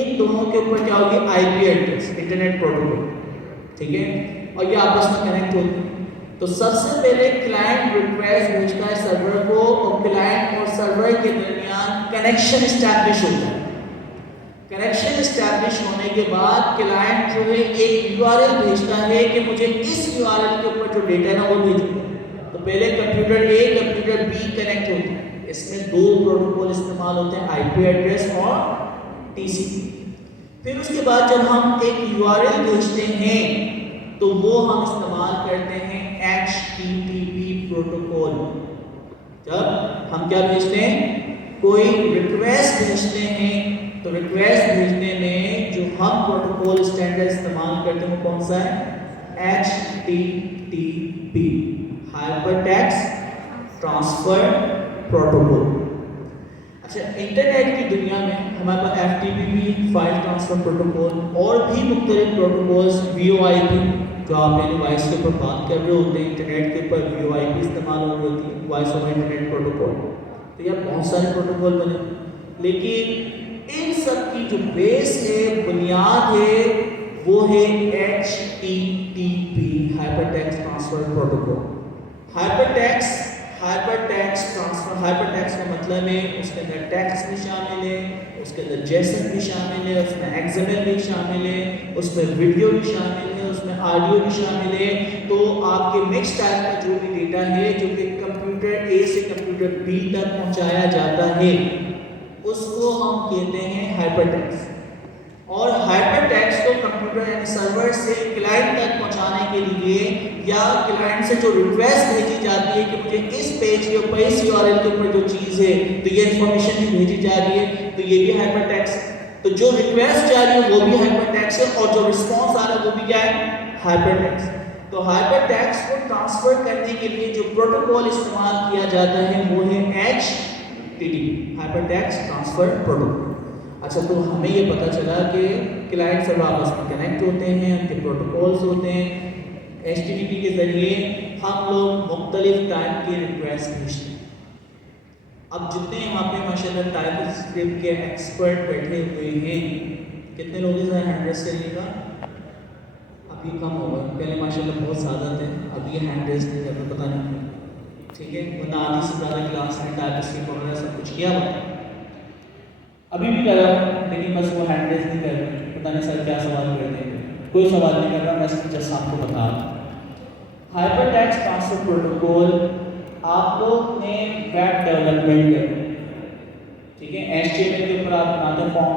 इन दोनों के ऊपर क्या होगी, आईपी एड्रेस, इंटरनेट प्रोटोकॉल, ठीक है, और ये आपस में कनेक्ट होते हैं। तो सबसे पहले क्लाइंट रिक्वेस्ट भेजता है सर्वर को, और क्लाइंट और सर्वर के दरमियान कनेक्शन एस्टैब्लिश होता है। कनेक्शन इस्टेब्लिश होने के बाद क्लाइंट जो है एक यूआरएल भेजता है कि मुझे इस यूआरएल के ऊपर जो डेटा है ना वो भेजो। तो पहले computer A computer B connect होते हैं, इसमें दो प्रोटोकॉल इस्तेमाल होते हैं, आईपी एड्रेस और टीसीपी। फिर उसके बाद जब हम एक यूआरएल भेजते हैं तो वो हम इस्तेमाल करते हैं एचटीटीपी प्रोटोकॉल। जब हम क्या भेजते हैं, कोई रिक्वेस्ट भेजते हैं, तो रिक्वेस्ट भेजने में जो हम प्रोटोकॉल स्टैंडर्ड इस्तेमाल करते हैं वो कौन सा है, HTTP, हाइपरटेक्स्ट ट्रांसफर प्रोटोकॉल। अच्छा, इंटरनेट की दुनिया में हमारे पास FTP भी, फाइल ट्रांसफर प्रोटोकॉल, और भी मुख्तलिफ प्रोटोकॉल्स, VoIP जो आप यानी वॉइस के ऊपर बात कर रहे होते हैं, इंटरनेट के ऊपर VoIP इस्तेमाल हो रही होती है, वॉइस ओवर इंटरनेट प्रोटोकॉल। तो यार बहुत सारे प्रोटोकॉल बने, लेकिन इन सब की जो बेस है, बुनियाद है, वो है HTTP, hypertext transfer protocol. Hypertext transfer, hypertext का मतलब है उसके अंदर टेक्स्ट भी शामिल है, उसके अंदर जेसन भी शामिल है, उसमें XML भी शामिल है, उसमें वीडियो भी शामिल है, उसमें ऑडियो भी शामिल है। तो आपके मिक्स टाइप का जो भी डेटा है जो कि कंप्यूटर A से कंप्यूटर B तक पहुंचाया जाता है, उसको हम कहते हैं हाइपरटेक्स्ट। और हाइपरटेक्स्ट को कंप्यूटर यानी सर्वर से क्लाइंट तक पहुंचाने के लिए, या क्लाइंट से जो रिक्वेस्ट भेजी जाती है कि मुझे इस पेज के ऊपर, इस यूआरएल के ऊपर जो चीज़ है, तो ये इंफॉर्मेशन भी भेजी जा रही है, तो ये भी हाइपरटेक्स्ट। तो जो रिक्वेस्ट जा रही है वो भी हाइपरटेक्स्ट है, और जो रिस्पॉन्स आ रहा है वो भी क्या है, हाइपरटेक्स्ट। तो हाइपरटेक्स्ट को ट्रांसफर करने के लिए जो प्रोटोकॉल इस्तेमाल किया जाता है वो है HTTP, हाइपरटेक्स्ट ट्रांसफर प्रोटोकॉल। अच्छा, तो हमें ये पता चला कि क्लाइंट सर्वर आपस में कनेक्ट होते हैं, उनके प्रोटोकॉल्स होते हैं, HTTP के ज़रिए हम लोग मुख्तलिफ टाइप के रिक्वेस्ट भेजते हैं। अब जितने यहाँ पे माशाल्लाह टाइपस्क्रिप्ट के एक्सपर्ट बैठे हुए हैं, कितने लोग हैं हैंड रेस करने का? अब ये कम होगा, पहले माशाल्लाह बहुत ज़्यादा थे, अब ये हैंड रेस नहीं करते, पता नहीं, ठीक है, वरना आधी से ज़्यादा क्लास में टाइपस्क्रिप्ट वगैरह सब कुछ किया हुआ, अभी भी कर रहा हूँ, लेकिन बस वो हैंड रेस नहीं कर रहे, पता नहीं सर क्या सवाल कर देंगे। कोई सवाल नहीं कर रहा, मैं जस्ट आपको बता रहा हूँ। हाइपरटेक्स्ट ट्रांसफर प्रोटोकॉल आप लोग ने वेब डेवलपमेंट कर, ठीक है, HTML के ऊपर आप बनाते फॉर्म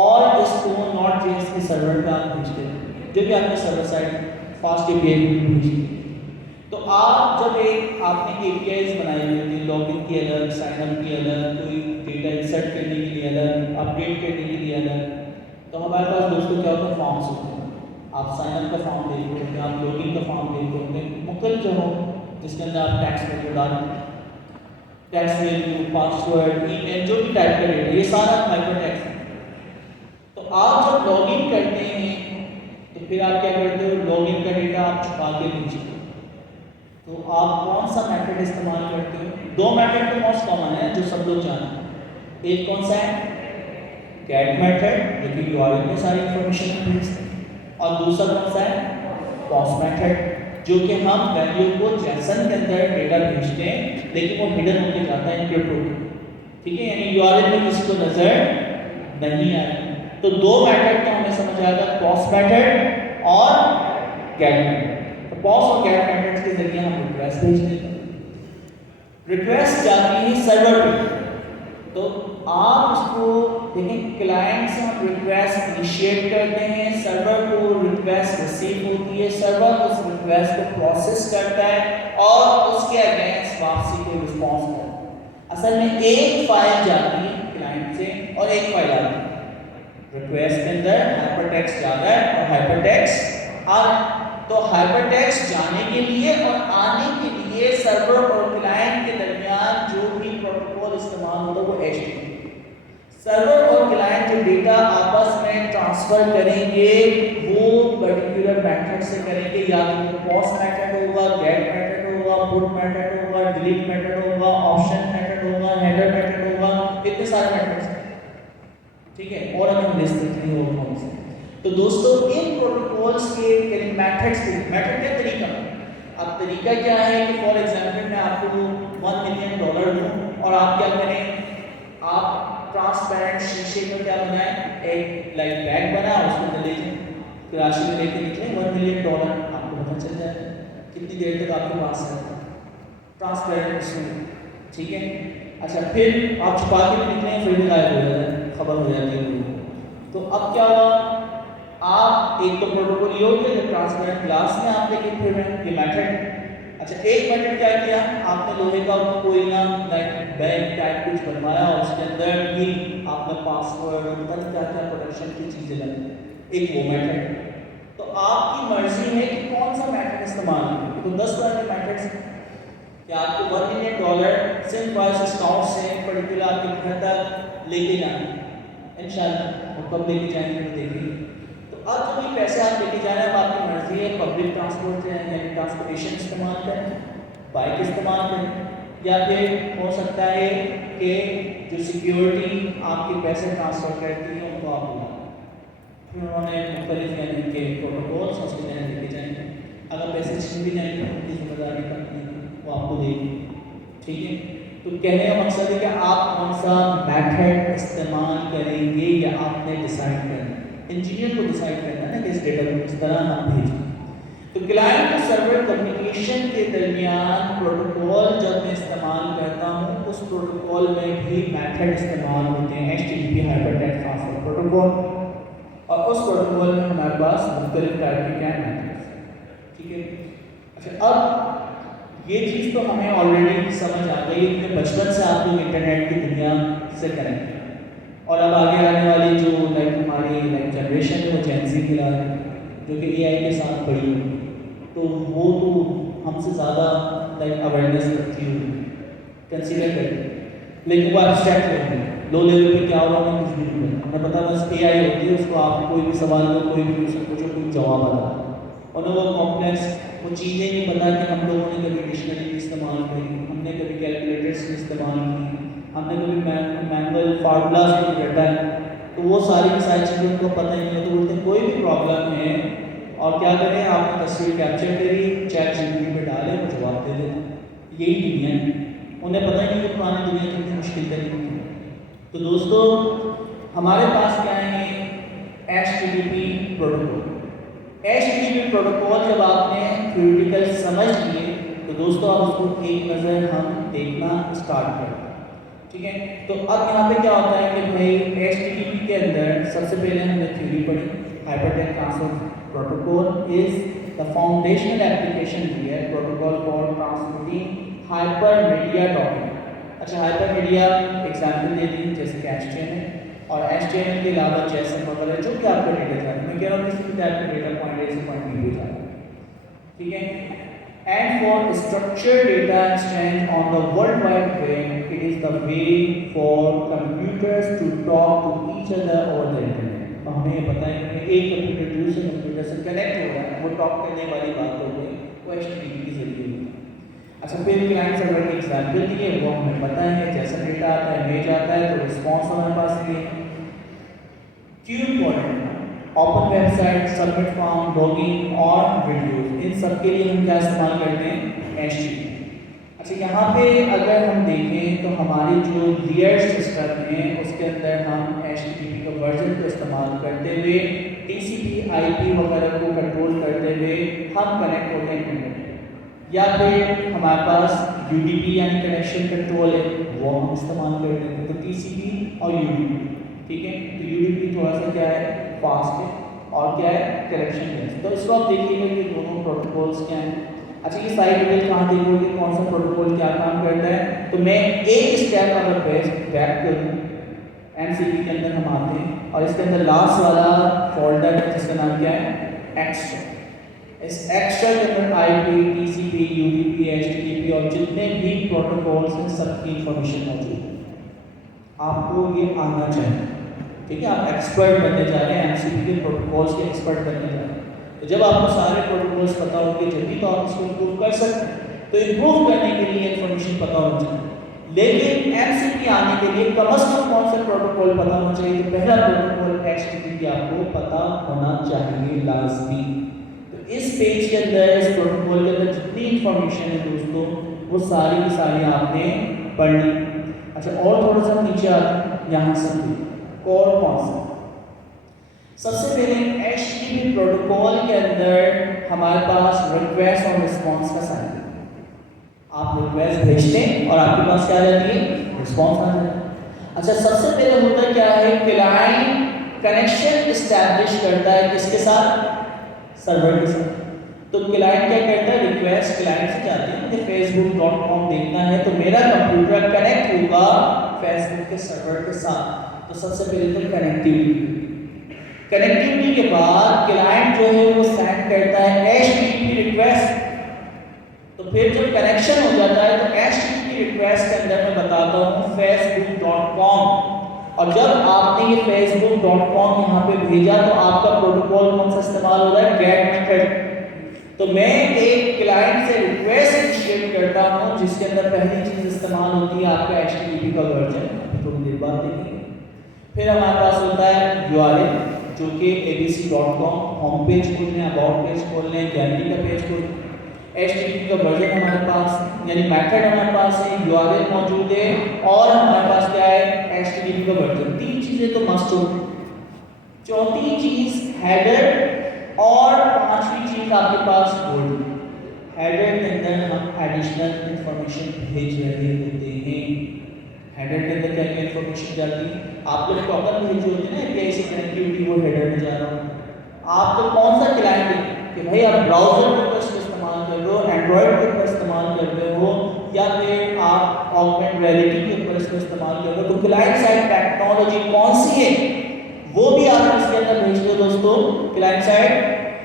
और इसको Node.js के सर्वर पे आप भेजते हैं, जब भी आपने सर्वर साइड फास्ट API भेजी, तो आप जब आपने APIs बनाई हुई थी, लॉगिन की अलग, साइनअप की अलग, कोई डेटा इंसर्ट करने के लिए अलग, अपडेट करने के लिए अलग, तो हमारे पास दोस्तों क्या होता है, फॉर्म्स होते हैं। आप साइनअप का फॉर्म देख रहे होते हैं, आप लॉगिन का फॉर्म देख रहे होते हैं, मुख्तलिफ जो हो जिसके अंदर आप टैक्स वैल्यू डालते हैं, टैक्स वैल्यू, पासवर्ड, ईमेल, जो भी टाइप का डेटा, ये सारा हाइपरटेक्स्ट है। तो आप जब लॉगिन करते हैं तो फिर आप क्या करते हो, लॉगिन का डेटा आप छुपा के भेजते हो। तो आप कौन सा मेथड इस्तेमाल करते हो? दो मेथड तो मोस्ट कॉमन है जो सब लोग जानते हैं। एक कौन सा है, गेट मेथड, जो कि यूआरएल में सारी इंफॉर्मेशन भेजते हैं, और दूसरा कौन सा है, पॉस्ट मेथड, जो कि हम वैल्यू को जेसन के अंदर डेटा भेजते हैं, लेकिन वो हिडन होके जाता है एन्क्रिप्ट होकर, ठीक है, यानी यूआरएल में किसी को नजर नहीं आएगा। तो दो मेथड तो हमें समझ आएगा, पॉस्ट मेथड और गेट मेथड। तो पॉस्ट और गेट मेथड के जरिए हम रिक्वेस्ट भेजते हैं, रिक्वेस्ट जाती है सर्वर पे, तो आप उसको देखें, क्लाइंट से हम रिक्वेस्ट इनिशिएट करते हैं, सर्वर को रिक्वेस्ट रिसीव होती है, सर्वर उस रिक्वेस्ट को प्रोसेस करता है और उसके अगेंस्ट वापसी को रिस्पॉन्स करता है। असल में एक फाइल जाती है क्लाइंट से और एक फाइल आती है, रिक्वेस्ट के अंदर हाइपरटेक्स्ट जा रहा है और हाइपरटेक्स्ट आ रहा है। तो हाइपरटेक्स्ट जाने के लिए और आने के लिए सर्वर और क्लाइंट के दरमियान जो भी प्रोटोकॉल इस्तेमाल होता है वो HTTP। सर्वर और क्लाइंट जो डेटा आपस में ट्रांसफर करेंगे वो पर्टिकुलर मेथड से करेंगे, या तो पॉस्ट मेथड होगा, गेट मेथड होगा, पुट मेथड होगा, डिलीट मेथड होगा, ऑप्शन मेथड होगा, हेडर मेथड होगा, इतने सारे मेथड्स हैं, ठीक है, और हमें लिस्ट नहीं होगा हमसे। तो दोस्तों इन प्रोटोकॉल्स के मेथड्स के, मेथड का तरीका, अब तरीका क्या है कि फॉर एग्जांपल मैं आपको $1 मिलियन दूं और आप क्या करें, आप ट्रांसपेरेंट शीशे का क्या बनाए, एक लाइक बैग बना, उसके अंदर ले जाए, फिर राशि में लेके निकले $1 मिलियन, आपको पता चल जाएगा कितनी देर तक आपके पास है, ट्रांसपेरेंट उसमें, ठीक है। अच्छा, फिर आप छुपा के भी निकले, फिर भी गायब हो जाता है, खबर हो जाती है लोगों को। तो अब क्या हुआ, आप एक तो प्रोटोकॉल ये हो गया जब ट्रांसपेरेंट ग्लास में आप लेके फिर रहे हैं, ये मेथड। अच्छा, एक मेथड क्या किया आपने, लोहे का कोई ना लाइक बैग टाइप कुछ बनवाया और उसके अंदर भी आपने पासवर्ड और पता नहीं क्या क्या प्रोटेक्शन की चीज़ें लगाई, एक वो मेथड। तो आपकी मर्जी है कि कौन सा मेथड इस्तेमाल करें। तो 10 तरह के मेथड्स, कि आपको $1 मिलियन सिर्फ बस अकाउंट से पर्टिकुलर आपके घर तक लेके जाना, इंशाल्लाह और कब लेके जाएंगे वो देखेंगे। तो अब जो भी पैसे आप लेके जा रहे हैं आपकी मर्जी है, पब्लिक ट्रांसपोर्ट यानी ट्रांसपोर्टेशन इस्तेमाल करें, बाइक इस्तेमाल करें, या फिर हो सकता है कि जो सिक्योरिटी आपके पैसे ट्रांसफ़र करती है उनको आप बुलाएं। फिर उन्होंने मुख्तलिफ यानी के प्रोटोकॉल्स उसके तहत लेके जाएंगे, अगर पैसे छीन भी जाएंगे तो उनकी जिम्मेदारी कंपनी वो आपको देगी, ठीक है। तो कहने का मकसद है कि आप कौन सा मेथड इस्तेमाल करेंगे या आपने डिसाइड करना है, इंजीनियर को डिसाइड करना है ना कि इस डेटा को किस तरह हम भेजें। तो क्लाइंट और सर्वर कम्युनिकेशन के दरमियान प्रोटोकॉल जब मैं इस्तेमाल करता हूँ उस प्रोटोकॉल में भी मेथड इस्तेमाल होते हैं, HTTP हाइपरटेक्स्ट ट्रांसफर प्रोटोकॉल, और उस प्रोटोकॉल में हमारे पास मुख्तलिफ टाइप के क्या मेथड्स, ठीक है। अच्छा, अब ये चीज़ तो हमें ऑलरेडी समझ आ गई है कि बचपन से आप लोग इंटरनेट की दुनिया से कनेक्ट हैं, और अब आगे आने वाली जो हमारी जनरेशन है वो जेन ज़ी की है जो कि AI के साथ बड़ी है, तो वो तो हमसे ज़्यादा अवेयरनेस रखती हुई कंसीडर करती है, लेकिन वो एब्स्ट्रैक्ट रहती है, लो लेवल पे क्या होगा हमें कुछ भी नहीं पता, हमें पता बस AI होती है, उसको आप कोई भी सवाल लो, कोई भी क्वेश्चन पूछो, कोई जवाब आता है, और वो कॉम्प्लेक्स वो चीज़ें नहीं पता कि हम लोगों ने कभी डिक्शनरी इस्तेमाल करी, हमने कभी कैलकुलेटर्स इस्तेमाल की, हमने कभी मैनुअल फार्मूलाज नहीं रटा है, तो वो सारी की सारी चीज़ें उनको पता ही नहीं है। तो बोलते हैं कोई भी प्रॉब्लम है और क्या करें, आपने तस्वीर कैप्चर करी, ChatGPT पे डालें, वो जवाब दे देते, यही दुनिया है, उन्हें पता ही नहीं कि पुरानी दुनिया कितनी मुश्किल तरीके की। तो दोस्तों हमारे पास क्या है, HTTP प्रोटोकॉल। HTTP प्रोटोकॉल जब आपने थ्योरेटिकल समझ लिए तो दोस्तों आप उसको एक नज़र हम देखना स्टार्ट करें, ठीक है। तो अब यहाँ पे क्या होता है कि भाई HTTP के अंदर सबसे पहले हमने थ्योरी पढ़ी, hypertext transfer protocol is the foundational application layer protocol for transmitting hypermedia document. अच्छा, हाइपरमीडिया एग्जाम्पल दे दी जैसे कि HTML, और HTML के अलावा JSON वगैरह जो भी आपका डेटा जा रहा है, मैं कह रहा हूँ किसी भी टाइप का डेटा पॉइंट A से पॉइंट B पे जा रहा है, ठीक है। And for structured data exchange on the World Wide Web, it is the way for computers to talk to each other over the internet. तो हमें ये पता है कि एक कंप्यूटर दूसरे कंप्यूटर से कनेक्ट हो रहा है, वो टॉक करने वाली बात हो गई, वो HTTP के जरिए होती है। अच्छा, फिर क्लाइंट सर्वर की एग्जाम्पल दिए, वो हमें पता है जैसा डेटा आता है इमेज आता है तो रिस्पॉन्स हमारे पास ये है। क्यों important, open website, submit form, login और वीडियोस, इन सब के लिए हम क्या इस्तेमाल करते हैं, HTTP। अच्छा, यहाँ पे अगर हम देखें तो हमारी जो लेयर सिस्टम है उसके अंदर हम HTTP का वर्जन को इस्तेमाल करते हुए TCP/IP वगैरह को कंट्रोल करते हुए हम कनेक्ट होते हैं इंटरनेट, या फिर हमारे पास UDP यानी कनेक्शन कंट्रोल है वो हम इस्तेमाल करते हैं, तो TCP और UDP, ठीक है। तो UDP थोड़ा सा क्या है, फास्ट है, और क्या है, कनेक्शन लेस। तो इसको आप देखिएगा कि दोनों प्रोटोकॉल्स क्या हैं। अच्छा, ये साइड डिटेल कहाँ देखोगे कौन सा प्रोटोकॉल क्या काम करता है, तो मैं एक स्टेप अगर बैक करूँ, MCP के अंदर हम आते हैं और इसके अंदर लास्ट वाला फोल्डर है जिसका नाम क्या है, एक्स्ट्रा। इस एक्स्ट्रा के अंदर IP, TCP, UDP, HTTP और जितने भी प्रोटोकॉल्स हैं सबकी इंफॉर्मेशन मौजूद है, आपको ये आना चाहिए, ठीक है। आप एक्सपर्ट बनने जा रहे हैं, MCP के प्रोटोकॉल्स के एक्सपर्ट बनने जा रहे हैं, तो जब आपको सारे प्रोटोकॉल्स पता होंगे जब भी तो आप इसको इम्प्रूव कर सकते हैं। तो इम्प्रूव करने के लिए इन्फॉर्मेशन पता होना चाहिए, लेकिन MCP आने के लिए कम से कम कौन सा प्रोटोकॉल पता होना चाहिए, तो पहला प्रोटोकॉल HTTP आपको पता होना चाहिए लाजमी। तो इस पेज के अंदर, इस प्रोटोकॉल के अंदर जितनी इंफॉर्मेशन है दोस्तों वो सारी की सारी आपने पढ़ ली। अच्छा, और थोड़ा सा नीचे आते हैं, यहाँ से कोर कॉन्सेप्ट। सबसे पहले HTTP प्रोटोकॉल के अंदर हमारे पास रिक्वेस्ट और रिस्पॉन्स का साइकिल। आप रिक्वेस्ट भेजते हैं और आपके पास क्या आ जाती है, रिस्पॉन्स आ जाता है। अच्छा, सबसे पहले होता क्या है, क्लाइंट कनेक्शन इस्टेब्लिश करता है किसके साथ, सर्वर के साथ। तो क्लाइंट क्या करता है, रिक्वेस्ट क्लाइंट से जाती है, मुझे facebook.com देखना है तो मेरा कंप्यूटर कनेक्ट होगा फेसबुक के सर्वर के साथ। तो सबसे पहले तो कनेक्टिविटी के बाद क्लाइंट जो है वो सेंड करता है HTTP रिक्वेस्ट। तो फिर जब कनेक्शन हो जाता है तो HTTP रिक्वेस्ट के अंदर मैं बताता हूँ facebook.com, और जब आपने ये facebook.com यहाँ पे भेजा तो आपका प्रोटोकॉल कौन सा इस्तेमाल हो रहा है, गेट मेथड। तो मैं एक क्लाइंट से रिक्वेस्ट इनिशिएट करता हूँ जिसके अंदर पहली चीज इस्तेमाल होती है आपका HTTP का वर्जन, थोड़ी देर बाद देखेंगे। फिर हमारे पास होता है URL जो कि abc.com, होम पेज खोल लें, अबाउट पेज खोल लें, गैलरी का पेज खोल लें। HTTP का वर्जन हमारे पास यानी मेथड हमारे पास है, URL मौजूद है और हमारे पास क्या है, HTTP का वर्जन। तीन चीजें तो मस्ट हो। चौथी चीज हेडर और पांचवी चीज आपके पास बोल्ड। हेडर के अंदर हम एडिशनल इंफॉर्मेशन भेज रहे होते हैं। हेडर के अंदर क्या क्या इंफॉर्मेशन जाती है, आप लोग टोकन भेजे होते हैं ना API से कनेक्टिविटी, वो हेडर में जा रहा हूँ। आप तो कौन सा क्लाइंट है कि भाई आप ब्राउजर के ऊपर इस्तेमाल कर रहे हो, एंड्रॉइड के ऊपर इस्तेमाल कर रहे हो, या फिर आप ऑगमेंटेड रियलिटी के ऊपर इसको इस्तेमाल कर रहे हो, तो क्लाइंट साइड टेक्नोलॉजी कौन सी है वो भी आप इसके अंदर भेजते हो दोस्तों, क्लाइंट साइड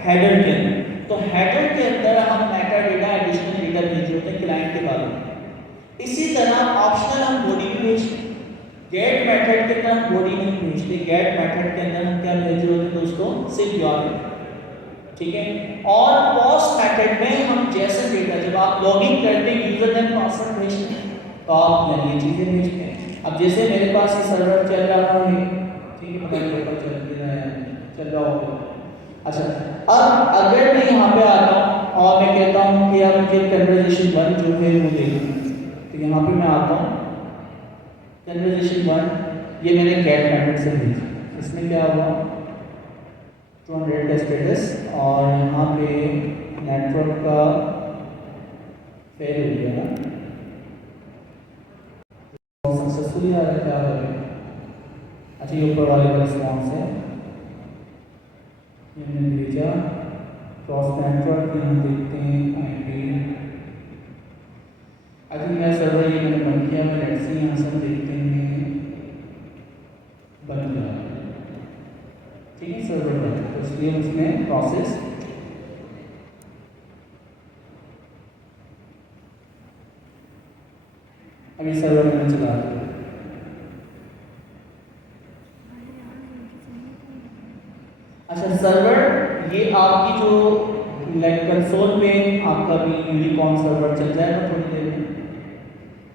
हेडर के अंदर। तो हेडर के अंदर हम मेटा डेटा, एडिशनल डेटा भेज होते हैं क्लाइंट के बारे में। इसी तरह ऑप्शनल हम बॉडी भी भेजते हैं। गेट मेथड के अंदर हम बॉडी नहीं भेजते, गेट मेथड के अंदर हम क्या भेज रहे होते हैं दोस्तों, सिर्फ URL, ठीक है। और पोस्ट मेथड में हम जैसे डेटा, जब आप लॉगिन करते हैं यूजर नेम पासवर्ड भेजते हैं तो आप ये चीजें भेजते हैं। अब जैसे मेरे पास ये सर्वर चल रहा है, ठीक है, पता नहीं ऊपर चल रहा होगा। अच्छा, अब अगर मैं यहाँ पे आता हूँ और मैं कहता हूँ कि यार मुझे कन्वर्सेशन 1 जो है वो देखना, तो यहाँ पे मैं आता हूँ कन्वर्सेशन 1, ये मैंने गेट मेथड से भेजा। इसमें क्या हुआ, 200 का स्टेटस और यहाँ पे नेटवर्क का फेल हो गया ना, सक्सेसफुली आ रहा है, क्या हो गया। अच्छा, ये ऊपर वाले का रिस्पॉन्स है, ये मैंने भेजा क्रॉस नेटवर्क, यहाँ देखते हैं IP। अभी मैं सर्वर ये मैंने बंद किया, मैं लेट्स सी यहाँ से देखते हैं बंद किया, ठीक है, सर्वर बंद, तो इसलिए उसमें प्रोसेस अभी सर्वर मैंने चला दिया। अच्छा, सर्वर ये आपकी जो लाइक कंसोल पे आपका भी यूनिकॉर्न सर्वर चल जाएगा थोड़ी देर में।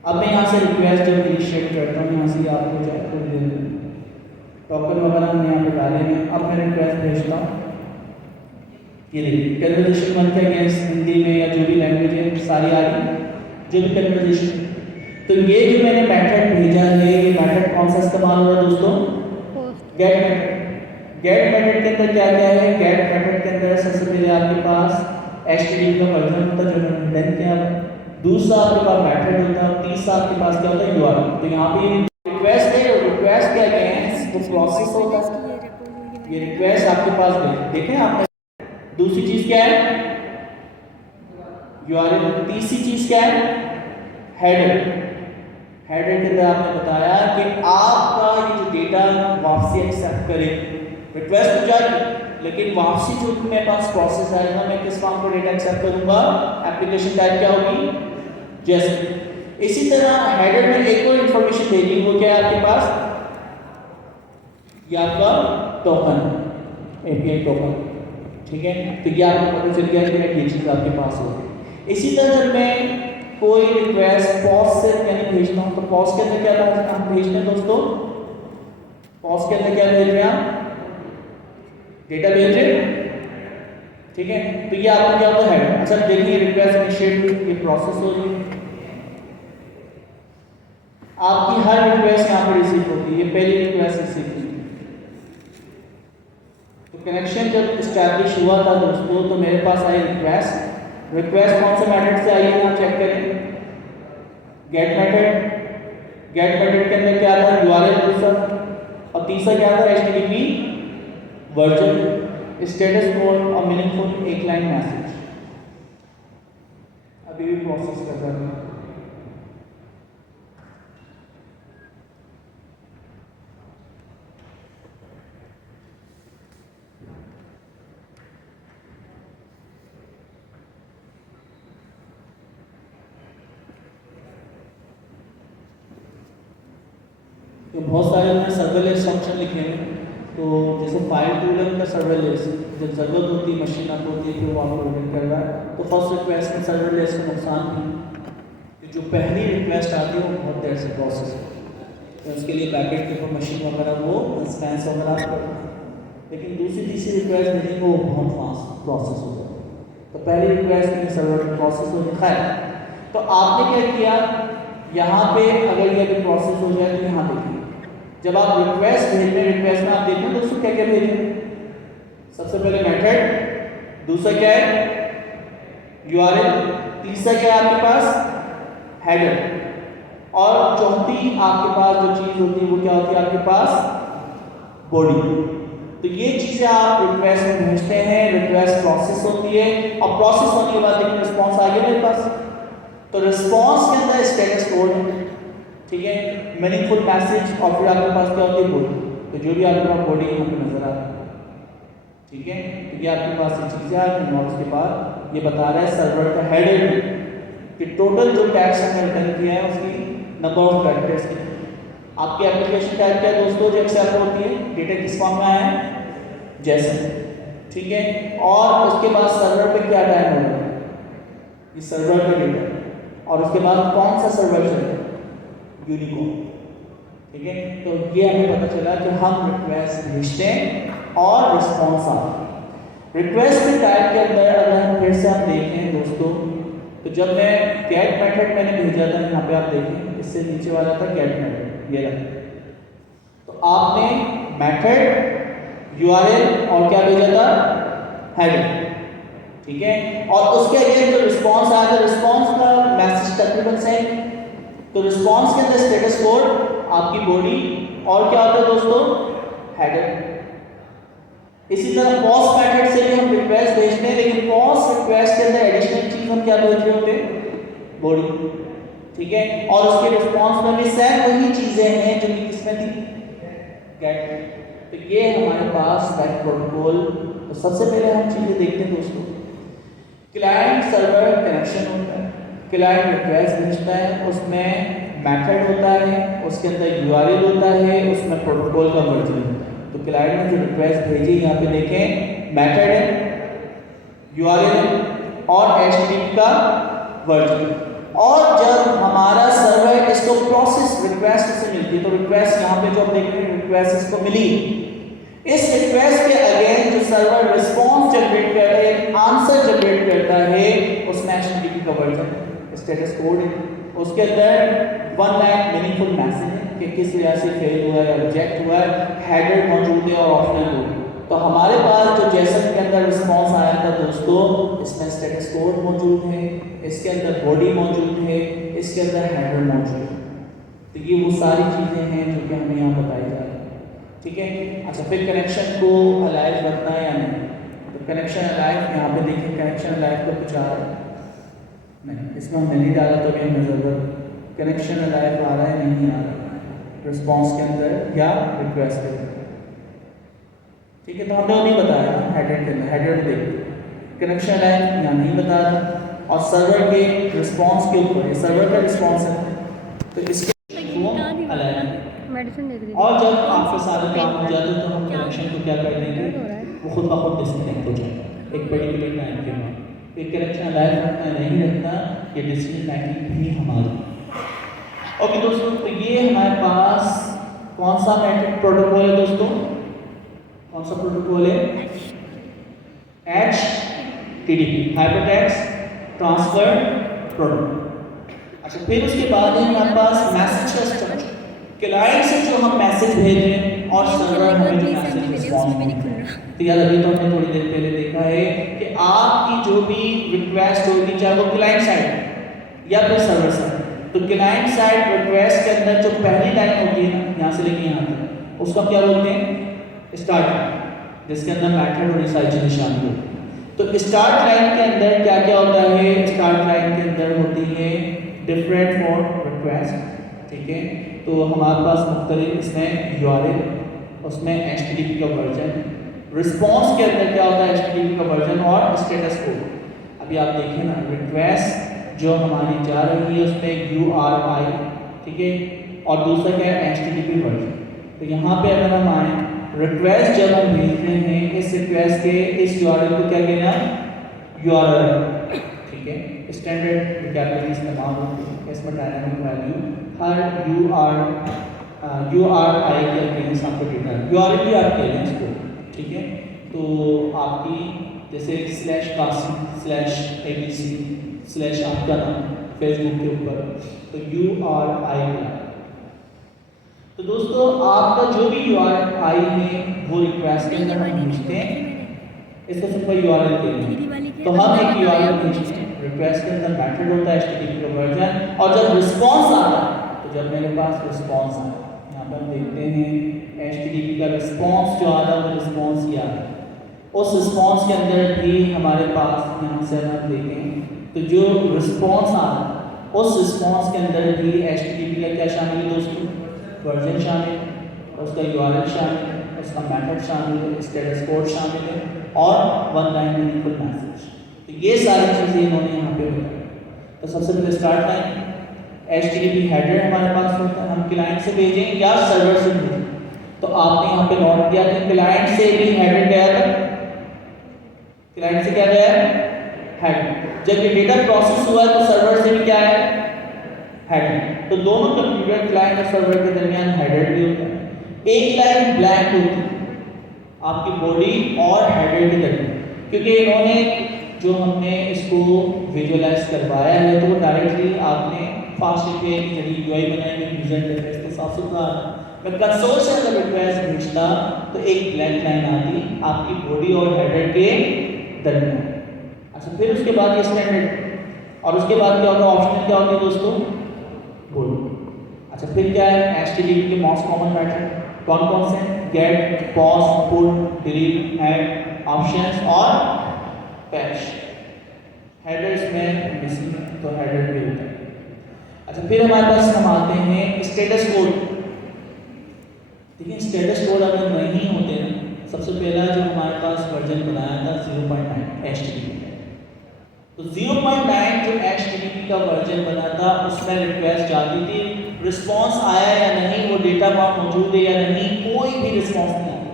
अब मैं यहाँ से रिक्वेस्ट जब इनिशिएट करता हूँ, यहाँ से आपको जाए थोड़ी देर में टोकन वगैरह हमने यहाँ पे डाले हैं। अब मैं रिक्वेस्ट भेजता हूँ, ये देखिए कन्वर्सेशन 1 के अगेंस्ट हिंदी में या जो भी लैंग्वेज है सारी आ रही, जो भी कन्वर्सेशन। तो ये जो मैंने मेथड भेजा है, ये मेथड कौन सा इस्तेमाल हो रहा है दोस्तों, गेट मेथड। गेट मेथड के अंदर क्या क्या है, गेट मेथड के अंदर सबसे पहले आपके पास HTTP का वर्जन होता है जो मैंने डन किया, दूसरा आपके पास मेथड होता है, तीसरा आपके पास क्या होता है URL। तो यहाँ पे रिक्वेस्ट है, रिक्वेस्ट के अगेंस्ट वो प्रोसेस होता है, ये रिक्वेस्ट आपके पास देखें आपने। दूसरी चीज क्या है, URL। तीसरी चीज क्या है, हेडर। हेडर के अंदर आपने बताया कि आपका ये जो डेटा वापसी एक्सेप्ट करे, रिक्वेस्ट हो जाएगी लेकिन वापसी जो मेरे पास प्रोसेस आएगा, मैं किस फॉर्म पर डेटा एक्सेप्ट करूंगा, एप्लीकेशन टाइप क्या होगी, जैसे। इसी तरह हेडर में एक और इंफॉर्मेशन देनी, वो क्या है आपके पास, ये आपका टोकन, API टोकन, ठीक है। तो ये आपको पता चल गया कि ये चीज आपके पास होगी। इसी तरह जब मैं कोई रिक्वेस्ट पॉज से यानी भेजता हूँ, तो पॉज के अंदर क्या हम भेजते हैं दोस्तों, पॉज के अंदर क्या भेज रहे हैं आप, डेटा भेज रहे हैं, ठीक है। तो ये आपका क्या होता है, अच्छा देखिए रिक्वेस्ट इनिशिएट, ये प्रोसेस हो रही है। आपकी हर रिक्वेस्ट यहाँ पर रिसीव होती है, ये पहली रिक्वेस्ट रिसीव हुई। तो कनेक्शन जब इस्टेब्लिश हुआ था दोस्तों, तो मेरे पास आई रिक्वेस्ट। रिक्वेस्ट कौन से मेथड से आई है आप चेक करें, गेट मेथड। गेट मेथड के अंदर क्या था, URL दूसरा, और तीसरा क्या था, HTTP वर्जन, स्टेटस कोड और मीनिंगफुल एक लाइन मैसेज। अभी भी प्रोसेस कर रहा है। तो बहुत सारे मैंने सर्वरलेस फंक्शन लिखे हैं। तो जैसे फाइल टूलन का सर्वरलेस, जब ज़रूरत होती है मशीन आप होती है कि वो आपको ऑर्डर कर रहा है, तो फर्स्ट रिक्वेस्ट में सर्वरलेस का नुकसान भी कि जो पहली रिक्वेस्ट आती है वो बहुत देर से प्रोसेस होती है, तो उसके लिए बैकेट के ऊपर मशीन वगैरह वो इंस्टेंस वगैरह करते हैं। लेकिन दूसरी तीसरी रिक्वेस्ट भेजने को बहुत फास्ट प्रोसेस हो जाता है। तो पहली रिक्वेस्ट में सर्वर प्रोसेस हो जाता है। तो आपने क्या किया, यहाँ पे अगर ये अभी प्रोसेस हो जाए तो यहाँ देखिए, जब आप रिक्वेस्ट भेज रहे हैं, रिक्वेस्ट में आप देखें दोस्तों क्या क्या भेजें। सबसे पहले मेथड, दूसरा क्या है URL, तीसरा क्या है आपके पास हेडर, और चौथी आपके पास जो चीज होती है वो क्या होती है आपके पास बॉडी। तो ये चीजें आप रिक्वेस्ट में भेजते हैं, रिक्वेस्ट प्रोसेस होती है, और प्रोसेस होने के बाद देखिए रिस्पॉन्स आ गया मेरे पास। तो रिस्पॉन्स के अंदर स्टेटस कोड है, ठीक है, मीनिंगफुल मैसेज, और फिर आपके पास क्या होती है बॉडी। तो जो भी आपके पास बॉडी यहाँ पे नजर आ रहा है, ठीक है, तो ये आपके पास ये चीजें आ गई। और उसके बाद ये बता रहा है सर्वर का हेडर कि टोटल जो टैक्स हमने रिटर्न किया है उसकी नंबर ऑफ कैरेक्टर्स की। आपकी एप्लीकेशन टाइप क्या है दोस्तों, जो एक्सेप्ट होती है, डेटा किस फॉर्म में आया है, जैसे, ठीक है। और उसके बाद सर्वर पे क्या टाइम होगा, ये सर्वर का डेटा, और उसके बाद कौन सा सर्वर चलेगा, यूनिकोड, ठीक है। तो ये हमें पता चला कि हम रिक्वेस्ट भेजते हैं और रिस्पॉन्स आता है। रिक्वेस्ट के टाइप के अंदर अगर हम फिर से हम देखें दोस्तों, तो जब मैं गेट मेथड मैंने भेजा था, यहाँ पे आप देखें इससे नीचे वाला था गेट मेथड, ये रहा। तो आपने मेथड, URL और क्या भेजा था, हेडर, ठीक है। और उसके अगेन जो रिस्पॉन्स आया था, रिस्पॉन्स का मैसेज तकरीबन सेम। तो रिस्पॉन्स के अंदर स्टेटस कोड, आपकी बॉडी, और क्या होता है दोस्तों, हेडर। इसी तरह पॉस्ट मेथड से भी हम रिक्वेस्ट भेजते हैं, लेकिन पॉस्ट रिक्वेस्ट के अंदर एडिशनल चीज हम क्या भेज रहे होते हैं, बॉडी, ठीक है। और उसके रिस्पॉन्स में भी सेम वही चीजें हैं जो कि किसमें थी, गेट। तो ये हमारे पास गेट प्रोटोकॉल। तो सबसे पहले हम चीजें देखते हैं दोस्तों, क्लाइंट सर्वर कनेक्शन होता है, क्लाइंट रिक्वेस्ट भेजता है, उसमें मेथड होता है, उसके अंदर URL होता है, उसमें प्रोटोकॉल का वर्जन होता है। तो क्लाइंट ने जो रिक्वेस्ट भेजी, यहाँ पे देखें मेथड है, URL है और HTTP का वर्जन। और जब हमारा सर्वर इसको प्रोसेस रिक्वेस्ट से मिलती है, तो रिक्वेस्ट यहाँ पे जो आप देख रहे हैं रिक्वेस्ट इसको मिली, इस रिक्वेस्ट के अगेन जो सर्वर रिस्पॉन्स जनरेट करता है, आंसर जनरेट करता है, उसमें HTTP का वर्जन, स्टेटस कोड है, उसके अंदर वन लाइन मीनिंगफुल मैसेज है कि किस वजह से फेल हुआ है, रिजेक्ट हुआ है, हेडर मौजूद है और ऑप्शनल कोड। तो हमारे पास जो जेसन के अंदर रिस्पॉन्स आया था दोस्तों, इसमें स्टेटस कोड मौजूद है, इसके अंदर बॉडी मौजूद है, इसके अंदर हेडर मौजूद है। तो ये वो सारी चीज़ें हैं जो कि हमें यहाँ बताई जा रही है, ठीक है। अच्छा, फिर कनेक्शन को अलाइव रखना है या नहीं, तो कनेक्शन अलाइव, यहाँ पे देखिए कनेक्शन अलाइव का कुछ आ रहा है नहीं, इसमें हमने नहीं डाला तो भी हमें ज़रूरत, कनेक्शन अलाइव आ रहा है नहीं आ रहा रिस्पॉन्स के अंदर या रिक्वेस्ट के अंदर, ठीक है। तो हमने वो नहीं बताया हेडर के अंदर, हेडर में देखिए कनेक्शन अलाइव यहाँ नहीं बता रहा, और सर्वर के रिस्पॉन्स के ऊपर, ये सर्वर का रिस्पॉन्स है, तो इसके मेडिसिन देख रही और जब आपके सारे काम हो जाते हैं तो हम कनेक्शन को क्या कर देंगे, वो खुद ब खुद डिस्कनेक्ट हो जाएगा एक पर्टिकुलर टाइम के बाद। एक कनेक्शन अलाइव रखना नहीं रखना, ये डिसीजन मेकिंग भी हमारी। ओके दोस्तों, तो ये हमारे पास कौन सा नेटवर्क प्रोटोकॉल है दोस्तों, कौन सा प्रोटोकॉल है, HTTP, हाइपरटेक्स्ट ट्रांसफर प्रोटोकॉल। अच्छा, फिर उसके बाद है हमारे पास मैसेज का स्ट्रक्चर। क्लाइंट से जो हम मैसेज भेज रहे हैं और सर्वर हमें जो मैसेज रिस्पॉन्स। तो यार अभी तो हमने थोड़ी देर पहले देखा है कि आपकी जो भी रिक्वेस्ट होगी, चाहे वो क्लाइंट साइड या फिर सर्वर साइड, तो क्लाइंट साइड रिक्वेस्ट के अंदर जो पहली लाइन होती है ना, यहाँ से लेके यहाँ तक, उसका क्या बोलते हैं? स्टार्ट, जिसके अंदर मेथड और सारी चीजें शामिल होती हैं। तो स्टार्ट लाइन के अंदर क्या क्या होता है? स्टार्ट लाइन के अंदर होती है डिफरेंट फॉर रिक्वेस्ट, ठीक है। तो हमारे पास मुख्तलिफ इसमें URL, उसमें HTTP का वर्जन, रिस्पॉन्स के अंदर क्या होता है? HTTP का वर्जन और स्टेटस कोड। अभी आप देखिए ना, रिक्वेस्ट जो हमारी जा रही है उसमें URI, ठीक है, और दूसरा क्या है? HTTP version. तो यहाँ पे अगर हम आए, रिक्वेस्ट जब हम भेज रहे हैं, इस रिक्वेस्ट के इस URL को क्या कहना है? URL, ठीक है। स्टैंडर्ड वोकैबुलरी इस्तेमाल होती है इसमें। डायनामिक वैल्यू हर URI के अगेंस्ट आपको डेटा, URL भी आप कह लें इसको, ठीक है। तो आपकी जैसे /ABC/ आपका नाम फेसबुक के ऊपर, तो URI। तो दोस्तों आपका जो भी URI है वो रिक्वेस्ट के अंदर हम भेजते हैं, इसको सिंपल URL कहते हैं। तो हम एक URL भेजते हैं, रिक्वेस्ट के अंदर मेथड होता है HTTP का वर्जन, और जब रिस्पॉन्स आता है, तो जब मेरे पास रिस्पॉन्स आया, यहाँ पर हम देखते हैं HTTP का रिस्पॉन्स जो आ रहा है वो रिस्पॉन्स ही आ रहा है। उस रिस्पॉन्स के अंदर भी हमारे पास यहाँ से हम देखें तो जो रिस्पॉन्स आ रहा है, उस रिस्पॉन्स के अंदर भी HTTP का क्या शामिल है दोस्तों? वर्जन शामिल, उसका URL शामिल, उसका मेथड शामिल है, स्टेटस कोड शामिल है, और वन लाइन मीनिंगफुल मैसेज। तो ये सारी चीज़ें इन्होंने यहाँ पे बताई। तो सबसे पहले स्टार्ट लाइन, HTTP हेडर हमारे पास होता है, हम क्लाइंट से भेजें या सर्वर से भेजें। तो आपने यहाँ पे नोट किया कि क्लाइंट से भी हेडर गया था, क्लाइंट से क्या गया है? हेडर। जब ये डेटा प्रोसेस हुआ है तो सर्वर से भी क्या है? हेडर। तो दोनों कंप्यूटर, क्लाइंट और सर्वर के दरमियान हेडर भी होता है। एक लाइन ब्लैंक होती है आपकी बॉडी और हेडर के दरमियान, क्योंकि इन्होंने जो हमने इसको विजुअलाइज करवाया है तो डायरेक्टली आपने फास्ट API के जरिए UI बनाएंगे, यूजर इंटरफेस के साफ सुथरा। मैं कंसोल से अगर रिक्वेस्ट भेजता तो एक ब्लैक लाइन आती आपकी बॉडी और हेडर के दरमियान। अच्छा, फिर उसके बाद ये स्टैंडर्ड, और उसके बाद क्या होगा? ऑप्शनल क्या होती है दोस्तों? बोल। अच्छा, फिर क्या है? HTTP के मोस्ट कॉमन मेथड कौन कौन से? Get, pause, put, delete, add, options और पैच। हेडर्स में मिसिंग है तो हेडर भी होता है। अच्छा, फिर हमारे पास हम आते हैं स्टेटस कोड। देखिए, स्टेटस कोड अगर नहीं होते ना, सबसे पहला जो हमारे पास वर्जन बनाया था 0.9 HTTP, तो 0.9 जो HTTP का वर्जन बना था उसमें रिक्वेस्ट जाती थी, रिस्पॉन्स आया या नहीं, वो डेटा वहाँ मौजूद है या नहीं, कोई भी रिस्पॉन्स नहीं आता।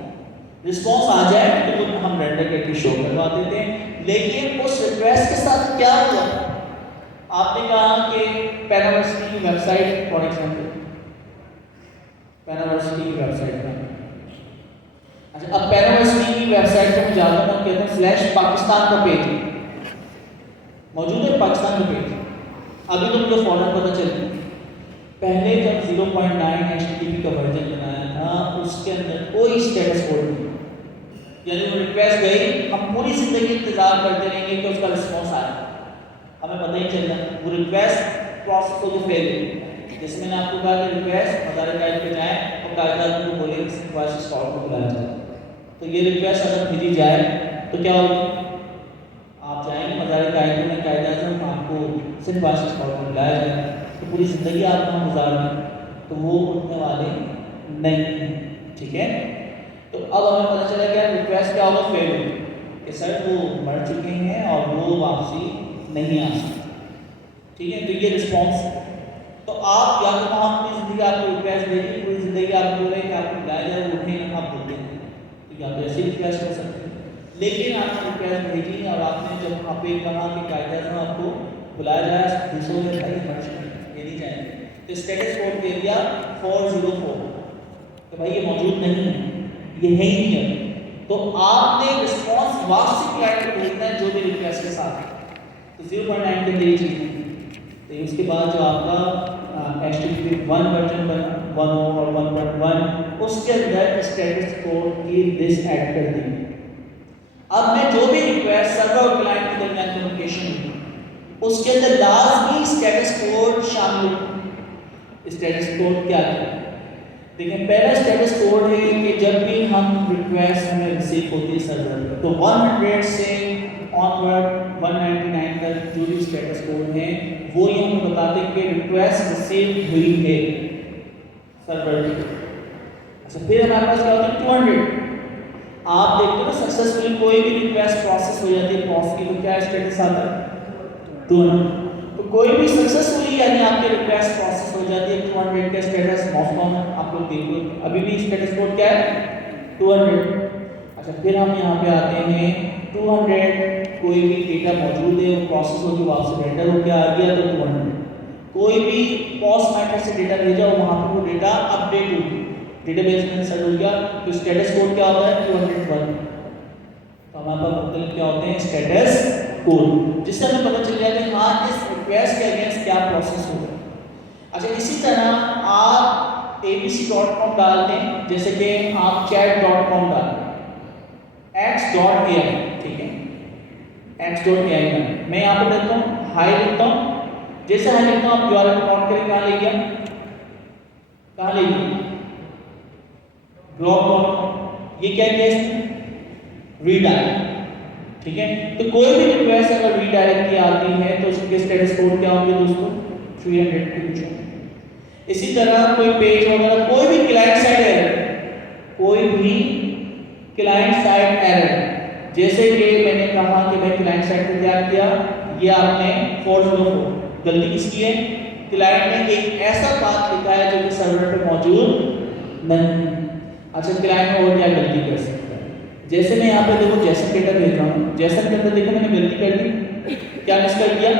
रिस्पॉन्स आ जाए तो हम रेंडर करके शो करवा देते हैं। लेकिन उस रिक्वेस्ट के साथ क्या हुआ? आपने कहा कि पेनावर्सिटी की वेबसाइट, फॉर एग्जाम्पल पेनावर्सिटी की वेबसाइट का, अच्छा, अब पेनावर्सिटी की वेबसाइट पे हम जाते हैं, हम कहते हैं /पाकिस्तान का पेज मौजूद है, पाकिस्तान का पेज। अभी तो मुझे फौरन पता चल गया। पहले जब 0.9 HTTP का वर्जन बनाया था उसके अंदर कोई स्टेटस कोड नहीं, यानी वो रिक्वेस्ट गई, हम पूरी जिंदगी इंतजार करते रहेंगे कि उसका रिस्पॉन्स आए, हमें पता ही चल जाए वो रिक्वेस्ट प्रोसेस हो तो फेल हो। जैसे मैंने आपको कहा कि रिक्वेस्ट मदार कायदे पे जाए और कायदा को बोले रिक्वेस्ट स्टॉप को बुलाया जाए, तो ये रिक्वेस्ट अगर भेजी जाए तो क्या होगी? आप जाएंगे मदार कायदे में, कायदा आज़म आपको सिर्फ वास्ट स्टॉप को बुलाया जाए, तो पूरी ज़िंदगी आप वहाँ गुजार लें, तो वो उठने वाले नहीं हैं, ठीक है। तो अब हमें पता चला कि रिक्वेस्ट क्या होगा? फेल होगी कि सर वो मर चुके हैं और वो वापसी नहीं आ सकती, ठीक है। तो ये रिस्पॉन्स, तो आप या तो वहाँ पूरी ज़िंदगी आपको रिक्वेस्ट देगी, पूरी ज़िंदगी आप बोल रहे हैं कि आपको बुलाया जाए, वो उठे ना, आप बोलते हैं, तो या तो ऐसी रिक्वेस्ट कर सकते हैं। लेकिन आपने रिक्वेस्ट भेजी और आपने जब वहाँ पे कहा कि कायदा से आपको बुलाया जाए, दूसरों में भाई मर्ज ये नहीं जाएंगे, तो स्टेटस कोड दे दिया 404 तो भाई ये मौजूद नहीं है, ये है ही नहीं है। तो आपने रिस्पॉन्स वापसी क्लाइंट को भेजना है जो भी रिक्वेस्ट के साथ है। तो 0.9 के लिए चीज़ तो उसके बाद जो आपका HTTP 1 वर्जन बना 1 और 1.1 उसके अंदर स्टेटस कोड की लिस्ट ऐड कर दी। अब मैं जो भी रिक्वेस्ट सर्वर और क्लाइंट के दरमियान कम्युनिकेशन हुई उसके अंदर लाजमी स्टेटस कोड शामिल हो। स्टेटस कोड क्या है? देखिए पहला स्टेटस कोड है कि जब भी हम रिक्वेस्ट हमें रिसीव होती है सर्वर पर तो 100 से ऑनवर्ड 199 तक जो भी स्टेटस कोड है वो ये हमें बताते हैं कि रिक्वेस्ट रिसीव हुई है सर्वर पे। अच्छा फिर हमारे पास क्या होता है 200। आप देखते हो ना सक्सेसफुली कोई भी रिक्वेस्ट प्रोसेस हो जाती है पॉज की तो क्या स्टेटस आता है 200। तो कोई भी सक्सेसफुली यानी आपकी रिक्वेस्ट प्रोसेस हो जाती है 200 का स्टेटस मोस्ट कॉमन आप लोग देखो अभी भी स्टेटस कोड क्या है 200। अच्छा फिर हम यहाँ पे आते हैं 200 कोई भी डेटा मौजूद है वो प्रोसेस होकर वापस रेंडर होकर आ गया तो 200 कोई भी पॉज मेथड से डेटा भेजा वहाँ पर वो डेटा अपडेट होगी डेटाबेस में इंसर्ट हो गया तो स्टेटस कोड क्या होता है 201। तो हमारे पास मुख्तलिफ क्या होते हैं स्टेटस कोड जिससे हमें पता चल जाता है हाँ इस रिक्वेस्ट के अगेंस्ट क्या प्रोसेस होगा। अच्छा इसी तरह आप abc.com डाल दें जैसे कि आप chat.com डाल दें x.ai ठीक है x.ai का मैं यहाँ पे देता हूँ हाई लिखता हूँ जैसे हाई लिखता हूँ आप URL काउंट करें कहाँ ले गया कहाँ ले गया blog.com ये क्या किया इसने रीडायरेक्ट ठीक है। तो कोई भी रिक्वेस्ट अगर रीडायरेक्ट की आती है तो उसके स्टेटस कोड क्या होंगे दोस्तों 300 के कुछ। इसी तरह कोई पेज वगैरह कोई भी क्लाइंट साइड एरर कोई भी क्लाइंट साइड एरर जैसे कि मैंने कहा कि मैं क्लाइंट साइड पे क्या किया ये आपने 404 गलती किसकी है क्लाइंट ने एक ऐसा पाथ लिखा है जो कि सर्वर पे मौजूद नहीं। अच्छा क्लाइंट और क्या गलती कर सकता है जैसे मैं यहाँ पे देखो जैसन डेटा भेज रहा हूँ जैसन के अंदर देखो मैंने गलती कर दी क्या मिस कर दिया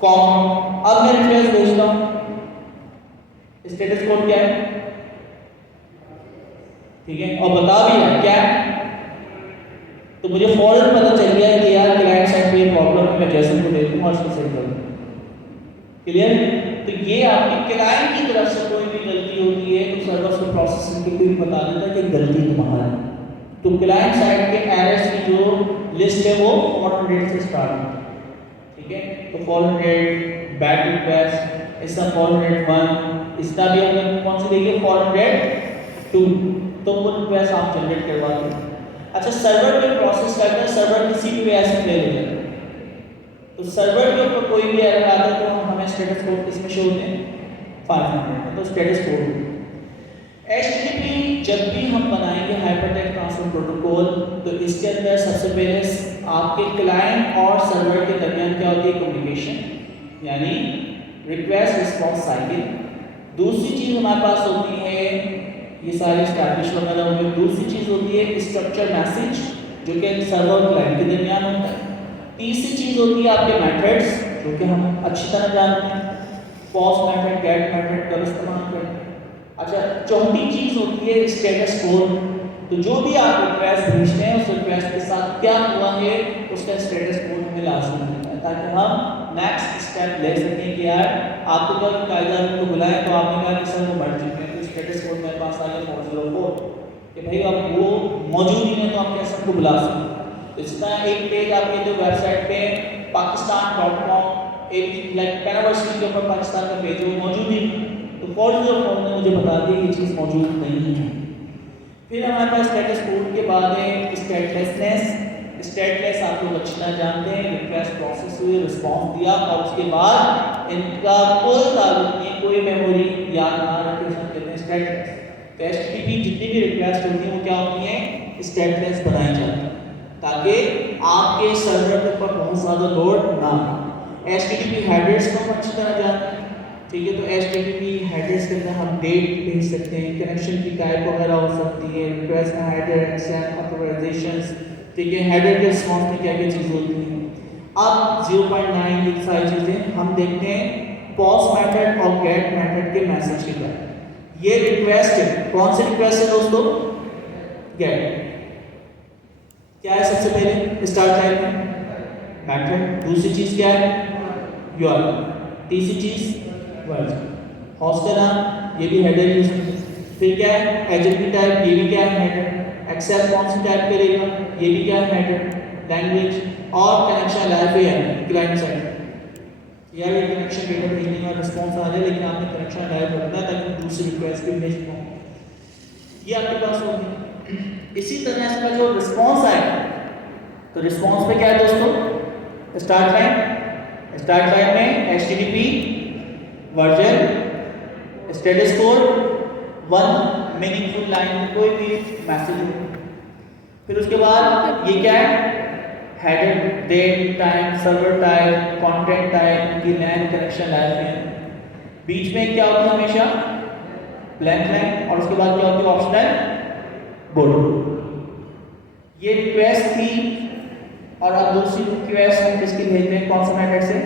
कॉम। अब मैं रिक्वेस्ट भेजता हूँ स्टेटस कोड क्या है ठीक है और बता भी है क्या तो मुझे फौरन पता चल गया कि यार क्लाइंट साइड पे ये प्रॉब्लम है मैं जैसन को देखूंगा और उसको सही करूँ क्लियर। तो ये आपकी क्लाइंट की तरफ से कोई भी गलती होती है तो सर्वर से प्रोसेसिंग के भी बता देता है कि गलती तुम्हारी है। तो क्लाइंट साइड के एरर्स की जो लिस्ट है वो 400 से स्टार्ट होती है ठीक है। तो 400 बैक रिक्वेस्ट इसका 401 इसका भी हमने कौन सी देखिए 402 तो वो रिक्वेस्ट आप जनरेट करवाते हैं। अच्छा सर्वर पे प्रोसेस करते हैं सर्वर किसी भी ऐसे फेल हो जाता है तो सर्वर के ऊपर कोई भी एरर आता है तो हमें स्टेटस कोड किसमें शो होते हैं 500 तो स्टेटस कोड HTTP जब भी हम बनाएंगे हाइपरटेक्स्ट ट्रांसफर प्रोटोकॉल तो इसके अंदर सबसे पहले आपके क्लाइंट और सर्वर के दरमियान क्या होती है कम्युनिकेशन यानी रिक्वेस्ट रिस्पॉन्स साइकिल। दूसरी चीज़ हमारे पास होती है ये सारे स्टैब्लिश वगैरह होंगे। दूसरी चीज़ होती है स्ट्रक्चर मैसेज जो कि सर्वर और क्लाइंट के दरमियान होता है। तीसरी चीज़ होती है आपके मेथड्स जो कि हम अच्छी तरह जानते हैं पॉज मेथड गेट मेथड का इस्तेमाल करते हैं। अच्छा चौथी चीज़ होती है स्टेटस कोड तो जो भी आप रिक्वेस्ट भेजते हैं उस रिक्वेस्ट के साथ क्या हुआ है उसका स्टेटस कोड हमें लाजमी होता है ताकि हम नेक्स्ट स्टेप ले सकें कि यार आपको क्या कायदा को बुलाएं तो आपने कहा कि सर वो बढ़ चुके हैं तो स्टेटस कोड मेरे पास आ गया 404 कि भाई अब वो मौजूद ही नहीं तो आप कैसे सबको बुला सकते। इस तरह एक पेज आपके जो वेबसाइट पे pakistan.com एक लाइक पेनावर्सिटी के ऊपर पाकिस्तान का पेज वो मौजूद ही तो 404 ने मुझे बता दिया ये चीज़ मौजूद नहीं है। फिर हमारे पास स्टेटस कोड के बाद है स्टेटलेसनेस। स्टेटलेस आप लोग अच्छी तरह जानते हैं रिक्वेस्ट प्रोसेस हुई रिस्पॉन्स दिया और उसके बाद इनका कोई ताल्लुक नहीं कोई मेमोरी याद ना रखे उसको कहते हैं स्टेटलेस। तो HTTP जितनी भी रिक्वेस्ट होती है वो क्या होती है स्टेटलेस बनाई जाती है ताकि आपके सर्वर के ऊपर बहुत ज़्यादा लोड ना हो। HTTP हेडर्स को हम अच्छी तरह जानते हैं ठीक है। तो HTTP हेडर्स के अंदर हम डेट भेज सकते हैं कनेक्शन की टाइप वगैरह हो सकती है रिक्वेस्ट का हेडर एक्सेप्ट ऑथराइजेशंस ठीक है हेडर के रिस्पॉन्स में क्या क्या चीज़ होती है। अब 0.9 की सारी चीज़ें हम देखते हैं पॉज मेथड और गेट मेथड के मैसेज की तरह ये रिक्वेस्ट है कौन सी रिक्वेस्ट है दोस्तों गेट क्या है सबसे पहले स्टार्ट टाइम में मेथड। दूसरी चीज क्या है URL तीसरी चीज वर्ड, हाउस का नाम ये भी हेडर यूज करेंगे। फिर क्या है एजेंट की टाइप, ये भी क्या है हेडर। एक्सेप्ट कौन सी टाइप करेगा, ये भी क्या है हेडर। लैंग्वेज और कनेक्शन लाइव है क्लाइंट साइड। यार ये कनेक्शन डेटा भेजने का रिस्पॉन्स आ रहा है लेकिन आपने कनेक्शन लाइव रखना है ताकि दूसरी रिक्वेस्ट भी भेज पाओ। ये आपके पास होगी। इसी तरह इसका जो रिस्पॉन्स आएगा तो रिस्पॉन्स में क्या है दोस्तों, स्टार्ट लाइन में HTTP version status code 1 meaningful line कोई भी मैसेज हो। फिर उसके बाद ये क्या है header, date, time, server type, content type की लैन कनेक्शन लाइन में बीच में क्या होता है हमेशा ब्लैंक लाइन और उसके बाद क्या होती है ऑप्शनल बोर्ड। ये रिक्वेस्ट थी और अब दूसरी रिक्वेस्ट हम किसकी भेज रहे हैं, कौन सा मेथड से,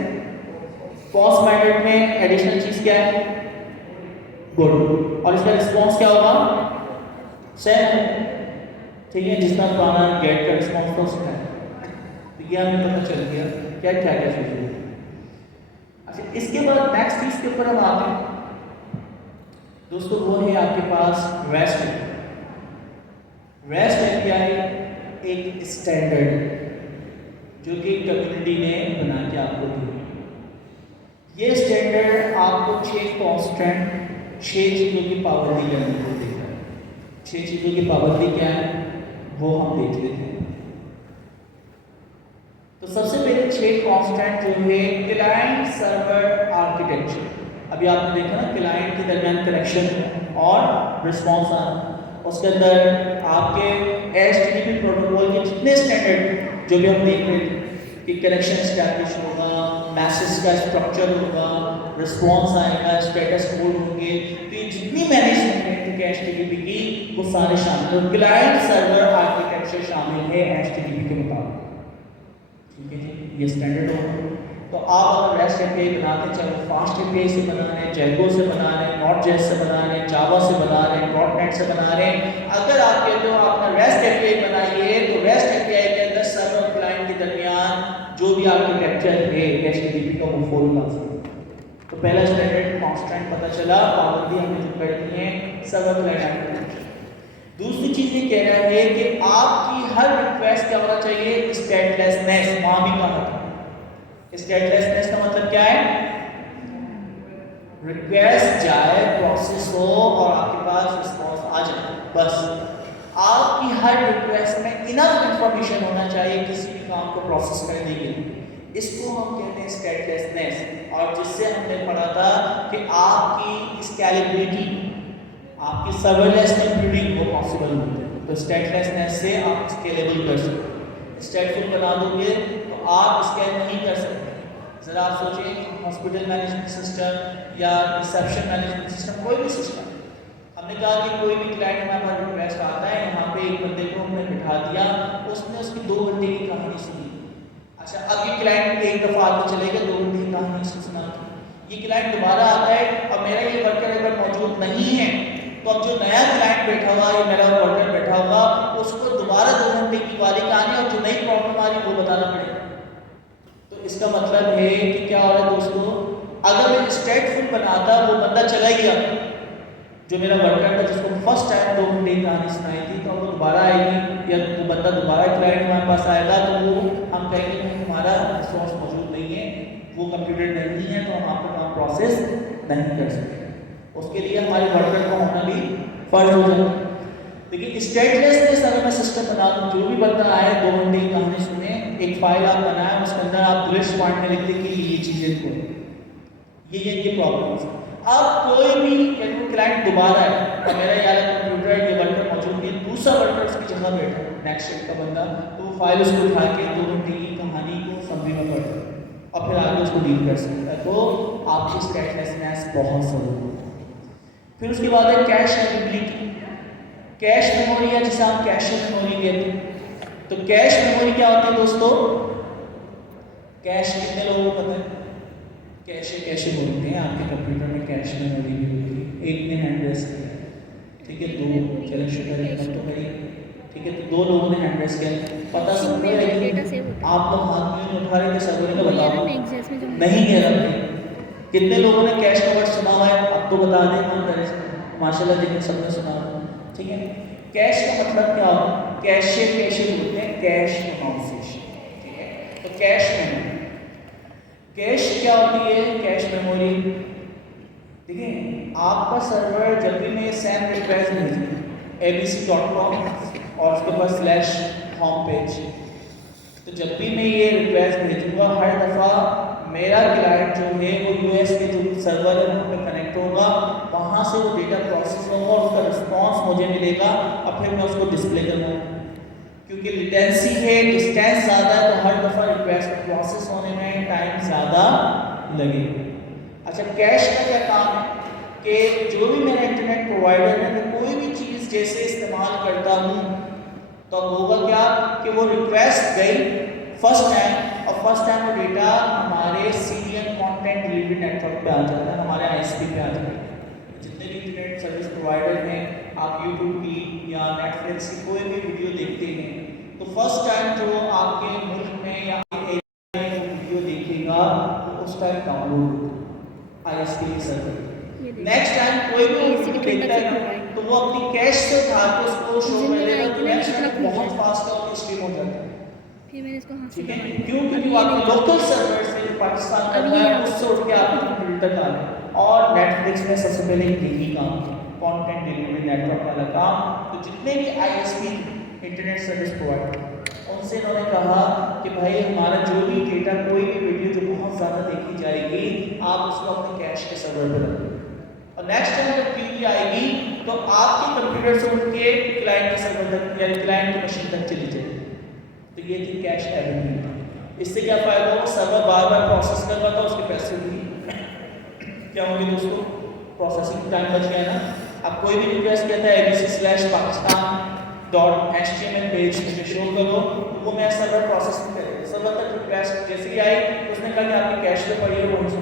पॉज मेथड में एडिशनल चीज क्या है गुड और इसका रिस्पॉन्स क्या होगा सेम। ठीक है, जिसका पुराना गेट का रिस्पॉन्स तो उसका है, तो ये हमें पता चल गया क्या क्या क्या चीज़ है। अच्छा, इसके बाद नेक्स्ट चीज के ऊपर हम आते हैं दोस्तों, वो है आपके पास रेस्ट API। रेस्ट API एक स्टैंडर्ड जो कि कम्युनिटी ने बना के आपको दी। ये स्टैंडर्ड आपको 6 कांस्टेंट 6 चीज़ों की पाबंदी करने को देता है। 6 चीज़ों की पाबंदी क्या है वो हम देख लेते हैं। तो सबसे पहले 6 कांस्टेंट जो है क्लाइंट सर्वर आर्किटेक्चर। अभी आपने देखा ना क्लाइंट के दरमियान कनेक्शन और रिस्पॉन्स आना, उसके अंदर आपके HTTP प्रोटोकॉल के जितने स्टैंडर्ड जो भी हम देख रहे थे कि कनेक्शन एस्टैब्लिश होगा, मैसेज का स्ट्रक्चर होगा, रिस्पॉन्स आएगा, स्टेटस कोड होंगे, तो ये जितनी मैनेजमेंट है HTTP की वो सारे शामिल है। क्लाइंट सर्वर आर्किटेक्चर शामिल है HTTP के मुताबिक। ठीक है जी, ये स्टैंडर्ड होगा। तो आप अगर REST API बनाते हैं, चाहे फास्ट API से बना रहे हैं, Django से बना रहे हैं, Node.js से बना रहे हैं, Java से बना रहे हैं, .NET से बना रहे हैं, अगर आप कहते हो आपने REST API बनाई है तो REST API के अंदर सर्वर और क्लाइंट के दरमियान जो भी आर्किटेक्चर है HTTP का वो फॉलो कर सकते हैं। तो पहला स्टैंडर्ड कांस्टेंट पता चला, पाबंदी हमने जो कर दी है सर्वर क्लाइंट आर्किटेक्चर। दूसरी चीज ये कह रहा है कि आपकी हर रिक्वेस्ट क्या होना चाहिए, स्टेटलेसनेस। वहां भी कहा था स्टेटलेसनेस का मतलब क्या है, रिक्वेस्ट जाए, प्रोसेस हो और आपके पास रिस्पॉन्स आ जाए, बस आपकी हर रिक्वेस्ट में इनफ इंफॉर्मेशन होना चाहिए किसी भी काम को प्रोसेस करने के लिए। इसको हम कहते हैं स्टेटलेसनेस। और जिससे हमने पढ़ा था कि आपकी स्केलेबिलिटी, आपकी सर्वरलेस कंप्यूटिंग वो पॉसिबल होती है। तो स्टेटलेसनेस से आप स्केलेबल कर सकते हो। स्टेटफुल बना दोगे तो आप स्केल नहीं कर सकते। ज़रा आप सोचिए हॉस्पिटल मैनेजमेंट सिस्टम या रिसेप्शन मैनेजमेंट सिस्टम, कोई भी सिस्टम, हमने कहा कि कोई भी क्लाइंट हमारे पास रिक्वेस्ट आता है, यहाँ पे एक बंदे को हमने बिठा दिया, उसने उसकी 2 घंटे की कहानी सुनी। अच्छा, अब ये क्लाइंट एक दफ़ा आगे चले गए, 2 घंटे की कहानी सुना, ये क्लाइंट दोबारा आता है, अब मेरा ये वर्कर अगर मौजूद नहीं है तो अब जो नया क्लाइंट बैठा हुआ या मेरा वर्कर बैठा हुआ उसको दोबारा 2 घंटे की वाली कहानी और जो नई प्रॉब्लम आ रही वो बताना पड़ेगा। तो इसका मतलब है कि क्या हो रहा है दोस्तों, अगर मैं स्टेटफुल बनाता, वो बंदा चला गया जो मेरा वर्कर था जिसको फर्स्ट टाइम 2 घंटे की कहानी सुनाई थी, तो वो दोबारा आएगी या वो बंदा दोबारा क्लाइंट हमारे पास आएगा तो वो हम कहेंगे कि हमारा रिसोर्स मौजूद नहीं है, वो कंप्यूटर नहीं है, तो हम आपका काम प्रोसेस नहीं कर सकते। उसके लिए हमारे वर्कर का होना भी फर्ज हो जाए। लेकिन स्टेटलेसनेस अगर मैं सिस्टम बना दूँ, जो भी बंदा आए 2 घंटे की कहानी सुने, एक फाइल आप बनाए, उसके अंदर आप बुलेट पॉइंट में लिखते कि ये चीज़ें को ये प्रॉब्लम्स। अब कोई भी क्लाइंट दोबारा है और मेरा यार कंप्यूटर ये वर्कर मौजूद नहीं, दूसरा वर्कर उसकी जगह बैठा नेक्स्ट शिफ्ट का बंदा, तो वो फाइल उसको उठा के 2 घंटे की कहानी को समझी में पढ़ और फिर आगे उसको डील कर सकता है। तो आपकी स्टेटलेसनेस बहुत ज़रूरी है। फिर उसके बाद है कैश एबिलिटी। कैश मेमोरी है जिसे हम कैश मेमोरी कहते हैं। तो कैश मेमोरी क्या होती है दोस्तों, कैश कितने लोगों को पता है, कैशे बोलते हैं आपके कंप्यूटर में, कैश मेमोरी भी होती है। एक ने हैंड रेस किया, ठीक है, 2 चलो शुक्र है तो करिए, ठीक है, तो 2 लोगों ने हैंड रेस किया, पता सब है लेकिन आप लोग हाथ में उठा रहे थे, सब ने बताओ नहीं कह रहा कितने लोगों ने कैश का वर्ड सुना हुआ है? अब तो बता दें ईमानदारी से, माशाल्लाह जिन्हें सबने सुना हुआ, ठीक है। कैश का मतलब क्या होता है? कैशे बोलते हैं, कैश प्रोनाउंसिएशन, ठीक है। तो कैश मेमोरी, कैश क्या होती है? कैश मेमोरी, देखिए आपका सर्वर जब भी मैं सैम रिक्वेस्ट भेजूँ abc.com और उसके बाद स्लैश होम पेज, तो जब भी मैं ये रिक्वेस्ट भेजूंगा हर दफ़ा मेरा क्लाइंट जो है वो यूएस के जो सर्वर है वहाँ पे कनेक्ट होगा, वहाँ से वो डेटा प्रोसेस होगा और उसका रिस्पॉन्स मुझे मिलेगा और फिर मैं उसको डिस्प्ले करूँगा। क्योंकि लेटेंसी है, डिस्टेंस ज़्यादा है, तो हर दफ़ा रिक्वेस्ट प्रोसेस होने में टाइम ज़्यादा लगेगा। अच्छा, कैश का क्या काम है कि जो भी मेरा इंटरनेट प्रोवाइडर है, मैं कोई भी चीज़ जैसे इस्तेमाल करता हूँ तो होगा क्या कि वो रिक्वेस्ट गई फर्स्ट टाइम और फर्स्ट टाइम वो डेटा हमारे सीरियल कंटेंट डिलीवरी नेटवर्क पे आ जाता है, हमारे आईएसपी पे आ जाता है। जितने भी इंटरनेट सर्विस प्रोवाइडर हैं, आप यूट्यूब की या नेटफ्लिक्स की कोई भी वीडियो देखते हैं तो फर्स्ट टाइम जो आपके मुल्क में या एरिया में वीडियो देखेगा तो उस टाइम डाउनलोड आईएसपी के सर्वर। नेक्स्ट टाइम कोई भी वीडियो देखता है ना तो वो अपनी कैश से उठा के उसको शो कर देगा, तो नेक्स्ट टाइम बहुत फास्ट और स्ट्रीम हो जाता है। फिर मैंने इसको ठीक है, क्यों? क्योंकि आपके लोकल सर्वर से जो पाकिस्तान का है उससे उठ के आपके कंप्यूटर तक आ रहे। और नेटफ्लिक्स में सबसे पहले यही काम है, कंटेंट डिलीवरी नेटवर्क वाला काम। तो जितने भी आईएसपी इंटरनेट सर्विस प्रोवाइडर उनसे इन्होंने कहा कि भाई हमारा जो भी डेटा, कोई भी वीडियो जो बहुत ज़्यादा देखी जाएगी, आप उसको अपने कैश के सर्वर पर रखें और नेक्स्ट टाइम जब क्यूरी आएगी तो आपके कंप्यूटर से उठ के क्लाइंट के सर्वर तक या क्लाइंट की मशीन तक चली जाएगी। तो ये थी कैश एवेन्यू। इससे क्या फ़ायदा होगा? सर्वर बार बार प्रोसेस कर रहा था, उसके पैसे भी क्या होंगे दोस्तों? प्रोसेसिंग टाइम बच गया ना। अब कोई भी रिक्वेस्ट कहता है abc/pakistan.html पेज मुझे शो करो, वो मैं सर्वर प्रोसेस नहीं करेगा। सर्वर तक रिक्वेस्ट जैसे ही आई उसने कहा कि आपकी कैश पे पड़ी है, वहीं से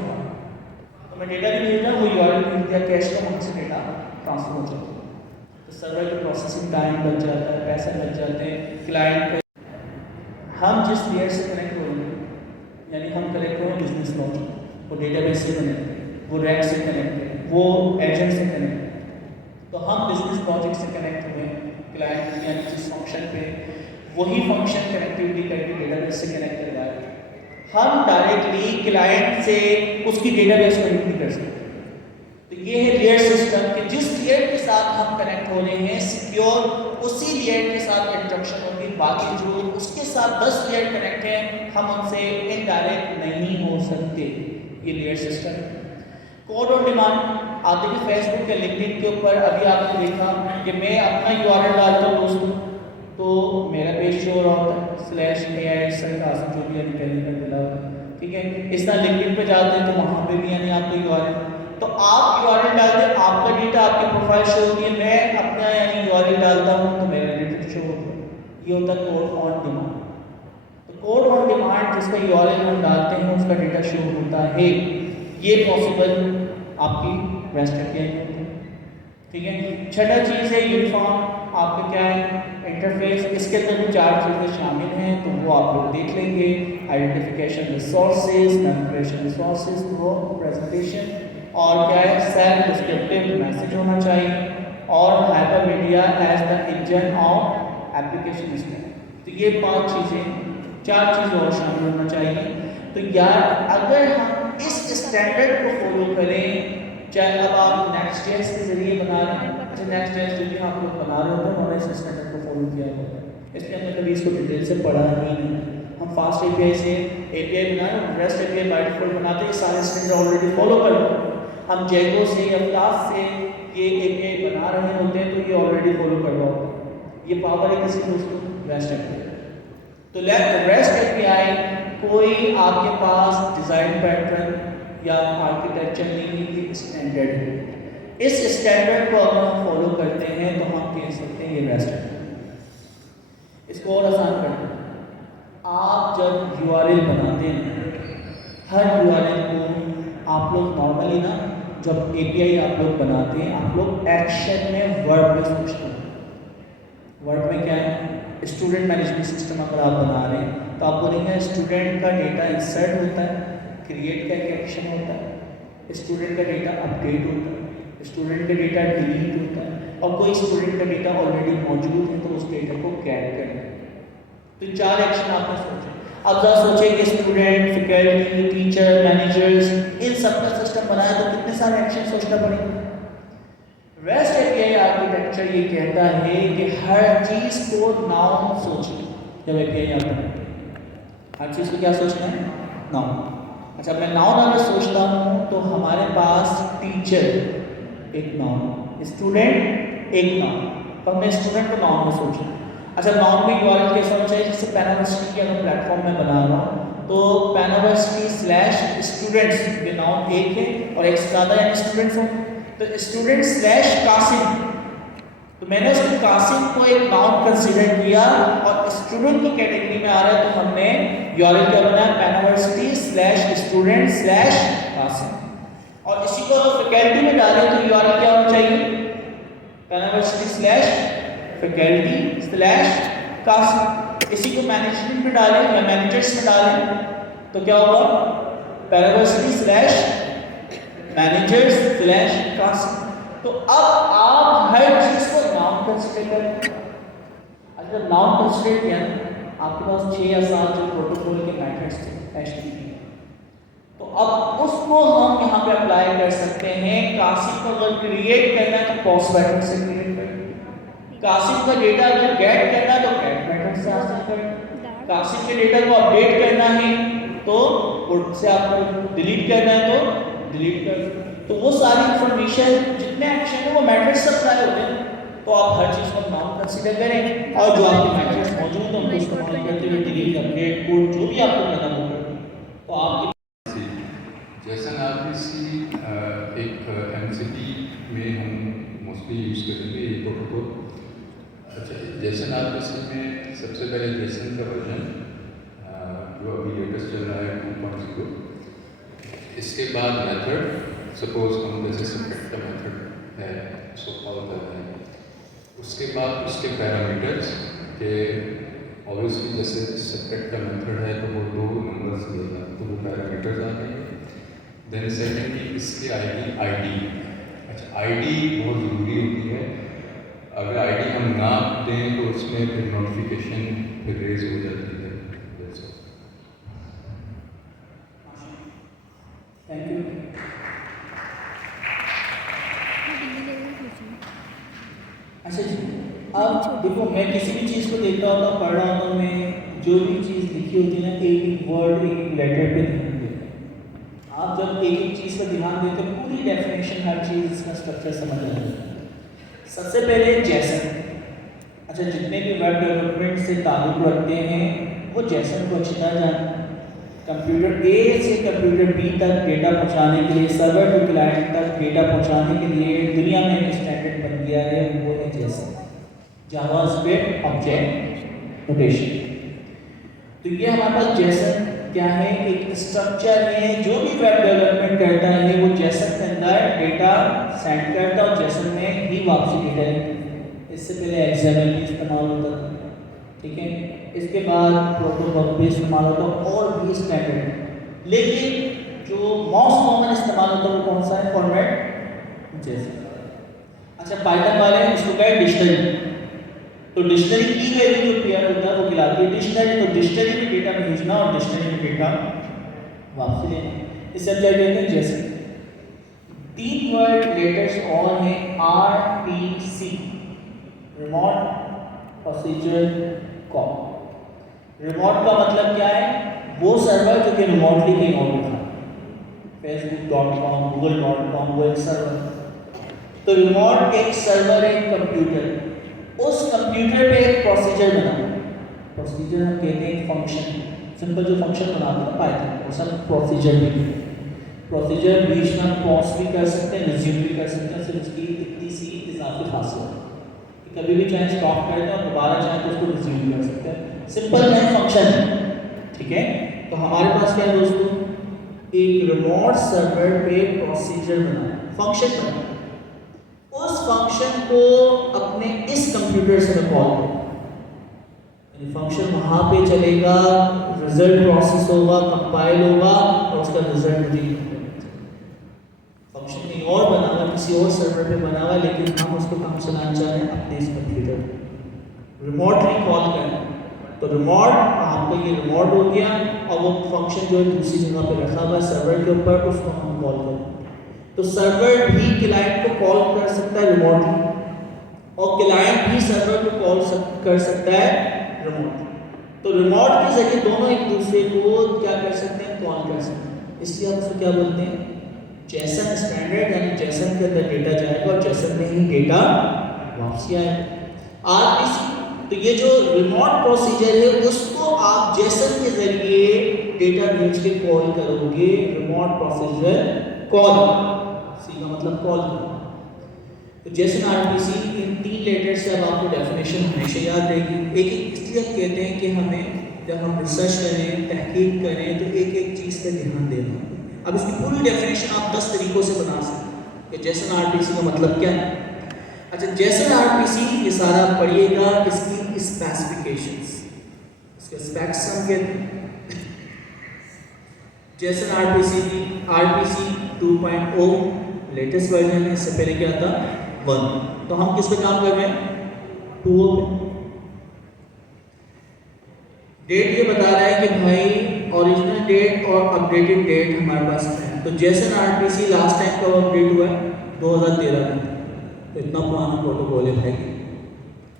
तो मैं डेटा नहीं भेज रहा, वो यूआरएल भेज दिया कैश का, वहाँ से डेटा ट्रांसफर हो जाता है। तो सर्वर का प्रोसेसिंग टाइम बच जाता है, पैसे बच जाते हैं क्लाइंट। हम जिस लेयर से कनेक्ट हो रहे हैं, यानी हम कनेक्ट हो बिजनेस लॉजिक, वो डेटाबेस से कनेक्ट है, वो रैक से कनेक्ट है, वो एजेंट से कनेक्ट है। तो हम बिजनेस लॉजिक से कनेक्ट हुए क्लाइंट यानी जिस फंक्शन पे, वही फंक्शन कनेक्टिविटी करके डेटाबेस से कनेक्ट करवाए। हम डायरेक्टली क्लाइंट से उसकी डेटाबेस कनेक्ट नहीं कर सकते। तो ये है लेयर सिस्टम कि जिस लेयर के साथ हम कनेक्ट हो रहे हैं सिक्योर, उसी लेयर के साथ इंस्ट्रक्शन होगी। बाकी जो उसके साथ 10 लेयर कनेक्ट हैं, हम उनसे इनडायरेक्ट नहीं हो सकते। ये लेयर सिस्टम है। कोड ऑन डिमांड, आप देखिए फेसबुक या लिंक्डइन के ऊपर अभी आपने देखा कि मैं अपना यूआरएल डालता हूँ दोस्तों, तो मेरा पेज शो हो रहा होता है /AI सरकाज़म जो भी यानी पहले कर मिला, ठीक है। इस तरह लिंक्डइन पे जाते हैं तो वहाँ पे भी यानी आपका यूआरएल, तो आप यूआरएल डालते हैं, आपका डेटा आपकी प्रोफाइल शो होती है। मैं अपना यानी यूआरएल डालता हूँ तो मेरा डेटा शो होता है। ये होता है कोड ऑन डिमांड। तो कोड ऑन डिमांड जिसका यूआरएल हम डालते हैं उसका डेटा शो होता है। ये पॉसिबल आपकी रेस्ट एपीआई में होता है, ठीक है। छठा चीज़ है यूनिफॉर्म। आपका क्या है? इंटरफेस। इसके अंदर भी 4 चीज़ें शामिल हैं, तो वो आप लोग देख लेंगे। Identification resources, manipulation resources, pro presentation, और क्या है? सेल्फ डिस्क्रिप्टिव मैसेज होना चाहिए और hypermedia as the engine of application stack. तो ये 5 चीज़ें, 4 चीज़ और शामिल होना चाहिए। तो यार अगर हम इस स्टैंडर्ड को फॉलो करें, चाहे अब आप नेक्स्ट.js के जरिए बना रहे हैं, अच्छा नेक्स्ट.js जो भी आप लोग बना रहे होते हैं उन्होंने इस स्टैंडर्ड को फॉलो किया होगा, इसलिए हमने कभी इसको डिटेल से पढ़ा ही नहीं। हम फास्ट एपीआई से एपीआई बनाए, रेस्ट एपीआई बाय डिफॉल्ट बनाते हैं, सारे स्टैंडर्ड ऑलरेडी फॉलो कर रहे हैं। हम जेगो से या फ्लास्क से ये एपीआई बना रहे होते हैं तो ये ऑलरेडी फॉलो कर रहा होता है। ये पावर है किसी दोस्तों? Rest API. तो रेस्ट एपीआई कोई आपके पास डिज़ाइन पैटर्न या आर्किटेक्चर नहीं है, ये स्टैंडर्ड है। इस स्टैंडर्ड को अगर हम फॉलो करते हैं तो हम कह सकते हैं ये रेस्ट है। इसको और आसान करते हैं, आप जब यूआरएल बनाते हैं, हर यूआरएल को आप लोग नॉर्मली ना जब एपीआई आप लोग बनाते हैं, आप लोग एक्शन में वर्ड में सोचते हैं। वर्ड में क्या है? स्टूडेंट मैनेजमेंट सिस्टम अगर आप बना रहे हैं तो आप बोलेंगे स्टूडेंट का डेटा इंसर्ट होता है, क्रिएट का एक एक्शन होता है, स्टूडेंट का डेटा अपडेट होता है, स्टूडेंट का डेटा डिलीट होता है, और कोई स्टूडेंट का डेटा ऑलरेडी मौजूद है तो उस डेटा को कैट करना है। तो 4 एक्शन आपने सोचे। अब जरा सोचिए कि स्टूडेंट, फैकल्टी, टीचर, मैनेजर्स, इन सब का सिस्टम बनाया तो कितने सारे एक्शन सोचना पड़ेगा। रेस्ट एपीआई आर्किटेक्चर ये कहता है कि हर चीज को नाउन सोचिए। जब एपीआई आता है हर चीज को क्या सोचना है, नाउन। अच्छा, मैं नाउन अगर सोचता हूँ तो हमारे पास टीचर एक नाउन, स्टूडेंट एक नाउन, पर मैं स्टूडेंट को नाउन में सोचूं। अच्छा, नाउन में यूआरएल कैसा होना चाहिए, जैसे पैनावर्सिटी के अगर प्लेटफॉर्म में बना रहा हूँ तो पैनावर्सिटी /स्टूडेंट्स, ये नाउन एक है और एक से ज़्यादा यानी स्टूडेंट्स हो, तो स्टूडेंट /कासिम, तो मैंने उसको कासिम को एक नाउन कंसीडर किया और स्टूडेंट की कैटेगरी में आ रहा है तो हमने यूआरएल क्या बनाया, पैनावर्सिटी /स्टूडेंट /कासिम। और इसी को अगर फैकल्टी में डालें तो यूआरएल क्या होना चाहिए, पैनावर्सिटी /फैकल्टी /कासिम। इसी को मैनेजमेंट में डालें या मैनेजर्स में डालें तो क्या होगा, पैनावर्सिटी /मैनेजर्स /कासिम। तो अब आप हर चीज को नाउन कंसीडर करें। अगर नाउन कंसीडर किया आपके पास 6 या 7 जो प्रोटोकॉल के मेथड्स थे एचटीटीपी, तो अब उसको हम यहाँ पे अप्लाई कर सकते हैं। कासिम को अगर क्रिएट करना है तो पॉस मेथड से क्रिएट करें, कासिम का डेटा अगर गेट करना है तो गेट मेथड से हासिल करें, कासिम के डेटा को अपडेट करना है तो पुट से आपको डिलीट करना है तो डिलीट कर। तो वो सारी इंफॉर्मेशन जितने एक्शन है वो मैट्रिक्स से अप्लाई होते हैं। तो आप हर चीज को नाउन कंसीडर करें और जो आपके मैट्रिक्स मौजूद हैं उनको इस्तेमाल करते हुए डिलीट, अपडेट, पुट जो भी आपको करना हो तो आप जैसा RPC एक MCP में हम मोस्टली यूज़ करेंगे ये प्रोटोकॉल। अच्छा, जेसन RPC में सबसे पहले जेसन का वर्जन जो अभी लेटेस्ट चल रहा है 2.0, इसके बाद मेथड, सपोज हम जैसे सब्ट्रैक्ट का मेथड है उसको कॉल कर रहे हैं, उसके बाद उसके पैरामीटर्स के ऑब्वियसली जैसे सब्ट्रैक्ट का मेथड है तो वो 2 नंबर्स देगा तो वो पैरामीटर्स आ जाएंगे। देन सेकेंडली इसकी आईडी। अच्छा, आईडी बहुत ज़रूरी होती है, अगर आईडी हम ना दें तो उसमें फिर नोटिफिकेशन फिर रेज हो जाती है। Thank you. अच्छा जी, अब देखो मैं किसी भी चीज़ को देखता होता हूँ, पढ़ रहा होता हूँ, मैं जो भी चीज़ लिखी होती है ना, एक एक वर्ड, एक एक लेटर पे ध्यान देते हैं। आप जब एक एक चीज़ पर ध्यान देते हो पूरी डेफिनेशन, हर चीज़, इसका स्ट्रक्चर समझ आ जाता है। सबसे पहले जेसन। अच्छा, जितने भी वेब डेवलपमेंट से ताल्लुक़ रखते हैं वो जेसन को अच्छी तरह जानते हैं। कंप्यूटर ए से कंप्यूटर बी तक डेटा पहुंचाने के लिए, सर्वर टू क्लाइंट तक डेटा पहुंचाने के लिए दुनिया में एक स्टैंडर्ड बन गया है, वो है जेसन, जावास्क्रिप्ट ऑब्जेक्ट नोटेशन। तो ये हमारे पास जेसन क्या है, एक स्ट्रक्चर है। जो भी वेब डेवलपमेंट करता है वो जेसन के अंदर डेटा सेंड करता है और जेसन में ही वापसी डेटा लेता है। इससे पहले एक्सएमएल भी इस्तेमाल होता था, ठीक है, इसके बाद प्रोटोकॉल भी इस्तेमाल होता है और भी स्टैंडर्ड, लेकिन जो मोस्ट कॉमन इस्तेमाल होता है वो कौन सा है, फॉर्मेट जेसन। अच्छा, पाइथन वाले इसको क्या है, डिक्शनरी। तो डिक्शनरी की वैल्यू जो पेयर होता है वो कहलाती है डिक्शनरी। तो डिक्शनरी में डेटा भेजना और डिक्शनरी में डेटा वापसी लेना, इसे हम क्या कहते हैं, जेसन। 3 वर्ड लेटर्स और हैं, RPC, remote procedure call. Remote का मतलब क्या है, वो सर्वर जो कि रिमोटली कहीं और था, facebook.com, google.com, वो एक सर्वर। तो रिमोट एक सर्वर है, कंप्यूटर, उस कंप्यूटर पे एक प्रोसीजर बना। प्रोसीजर हम कहते हैं फंक्शन, सिंपल जो फंक्शन बनाते हैं पाइथन वो सब प्रोसीजर भी। प्रोसीजर बीच में हम पॉज भी कर सकते हैं, रिज्यूम भी कर सकते हैं, सिर्फ उसकी इतनी सी इजाफी खासियत है, कभी भी चाहे स्टॉप कर दें और दोबारा चाहे तो उसको रिज्यूम कर सकते हैं। सिंपल है, फंक्शन है, ठीक है। तो हमारे पास क्या है दोस्तों, एक रिमोट सर्वर पे प्रोसीजर बना, फंक्शन बना, उस फंक्शन को अपने इस कंप्यूटर से कॉल करें, फंक्शन वहां पे चलेगा, रिजल्ट प्रोसेस होगा, कंपाइल होगा और उसका रिजल्ट मुझे किसी और सर्वर पे बना हुआ है, लेकिन हम उसको काम चलाना चाह रहे हैं अपने इस कंप्यूटर रिमोटली कॉल करें। तो रिमोट आपका ये रिमोट हो गया, और वो फंक्शन जो है दूसरी जगह पे रखा हुआ है सर्वर के ऊपर, उसको हम कॉल करें। तो सर्वर भी क्लाइंट को कॉल कर सकता है रिमोटली, और क्लाइंट भी सर्वर को कॉल कर सकता है रिमोटली। तो रिमोट के जरिए दोनों एक दूसरे को क्या कर सकते हैं, कॉल कर सकते हैं। इसलिए हम उसको क्या बोलते हैं, जेसन स्टैंडर्ड, यानी जेसन के अंदर डेटा जाएगा और जेसन में ही डेटा वापसी आएगा। आरपीसी, तो ये जो रिमोट प्रोसीजर है उसको आप जेसन के जरिए डेटा भेज के कॉल करोगे, रिमोट प्रोसीजर कॉल, सी का मतलब कॉल। तो जेसन आरपीसी इन 3 लेटर्स से अब आपको डेफिनेशन हमेशा याद रहेगी। एक एक इसलिए हम कहते हैं कि हमें जब हम रिसर्च करें, तहकीक करें, तो एक एक चीज़ पर ध्यान देना। अब इसकी पूरी डेफिनेशन आप 10 तरीकों से बना सकते हैं कि जेसन आरपीसी का मतलब क्या है। अच्छा, जेसन आरपीसी ये सारा पढ़िएगा, इसकी स्पेसिफिकेशंस, इसके स्पेक्स हम कहते हैं। जेसन आरपीसी 2.0 लेटेस्ट वर्जन है, इससे पहले क्या था 1। तो हम किस पे काम कर रहे हैं, 2 पे। डेट ये बता रहा है कि भाई ओरिजिनल डेट और अपडेटेड डेट हमारे पास है। तो जेसन आरपीसी लास्ट टाइम कब अपडेट हुआ है, 2013 में। तो इतना पुराना प्रोटोकॉल है भाई।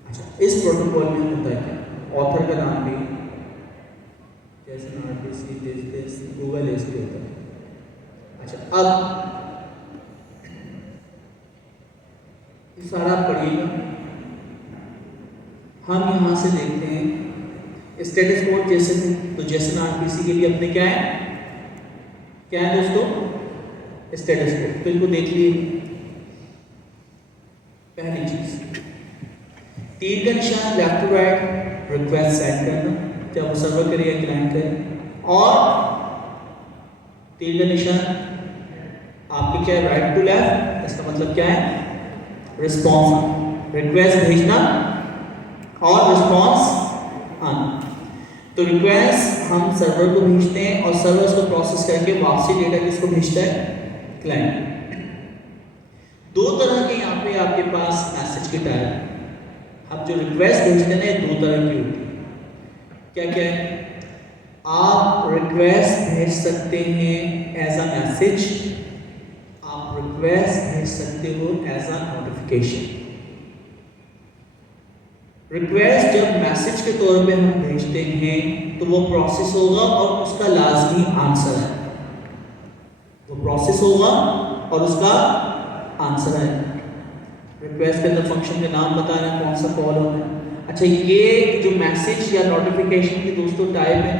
अच्छा, इस प्रोटोकॉल में होता है क्या, ऑथर का नाम भी जेसन आरपीसी दिस गूगल इसलिए होता है। अच्छा, अब सारा पढ़िएगा। हम यहाँ से देखते हैं स्टेटस कोड जेसन है। तो जेसन आरपीसी के लिए अपने क्या है दोस्तों, स्टेटस कोड। तो इनको देख लिए। पहली चीज, तीर का निशान left to right, request send करना, चाहे वो सर्वर करे या क्लाइंट करे। और तीर का निशान आपके क्या है, राइट टू लेफ्ट, इसका मतलब क्या है, रिस्पॉन्स, रिक्वेस्ट भेजना और रिस्पॉन्स आना। तो रिक्वेस्ट हम सर्वर को भेजते हैं और सर्वर उसको प्रोसेस करके वापसी डेटा किसको भेजता है, क्लाइंट। 2 तरह के यहाँ पे आपके पास मैसेज के टाइप। अब जो रिक्वेस्ट भेजते हैं 2 तरह की होती है। क्या क्या है, आप रिक्वेस्ट भेज सकते हैं एज अ मैसेज, आप रिक्वेस्ट भेज सकते हो एज अ नोटिफिकेशन। रिक्वेस्ट जब मैसेज के तौर पे हम भेजते हैं तो वो प्रोसेस होगा और उसका लाजमी आंसर है, वो प्रोसेस होगा और उसका आंसर है। रिक्वेस्ट के अंदर फंक्शन का नाम बताना, कौन सा कॉल होना है। अच्छा, ये जो मैसेज या नोटिफिकेशन की दोस्तों टाइप है,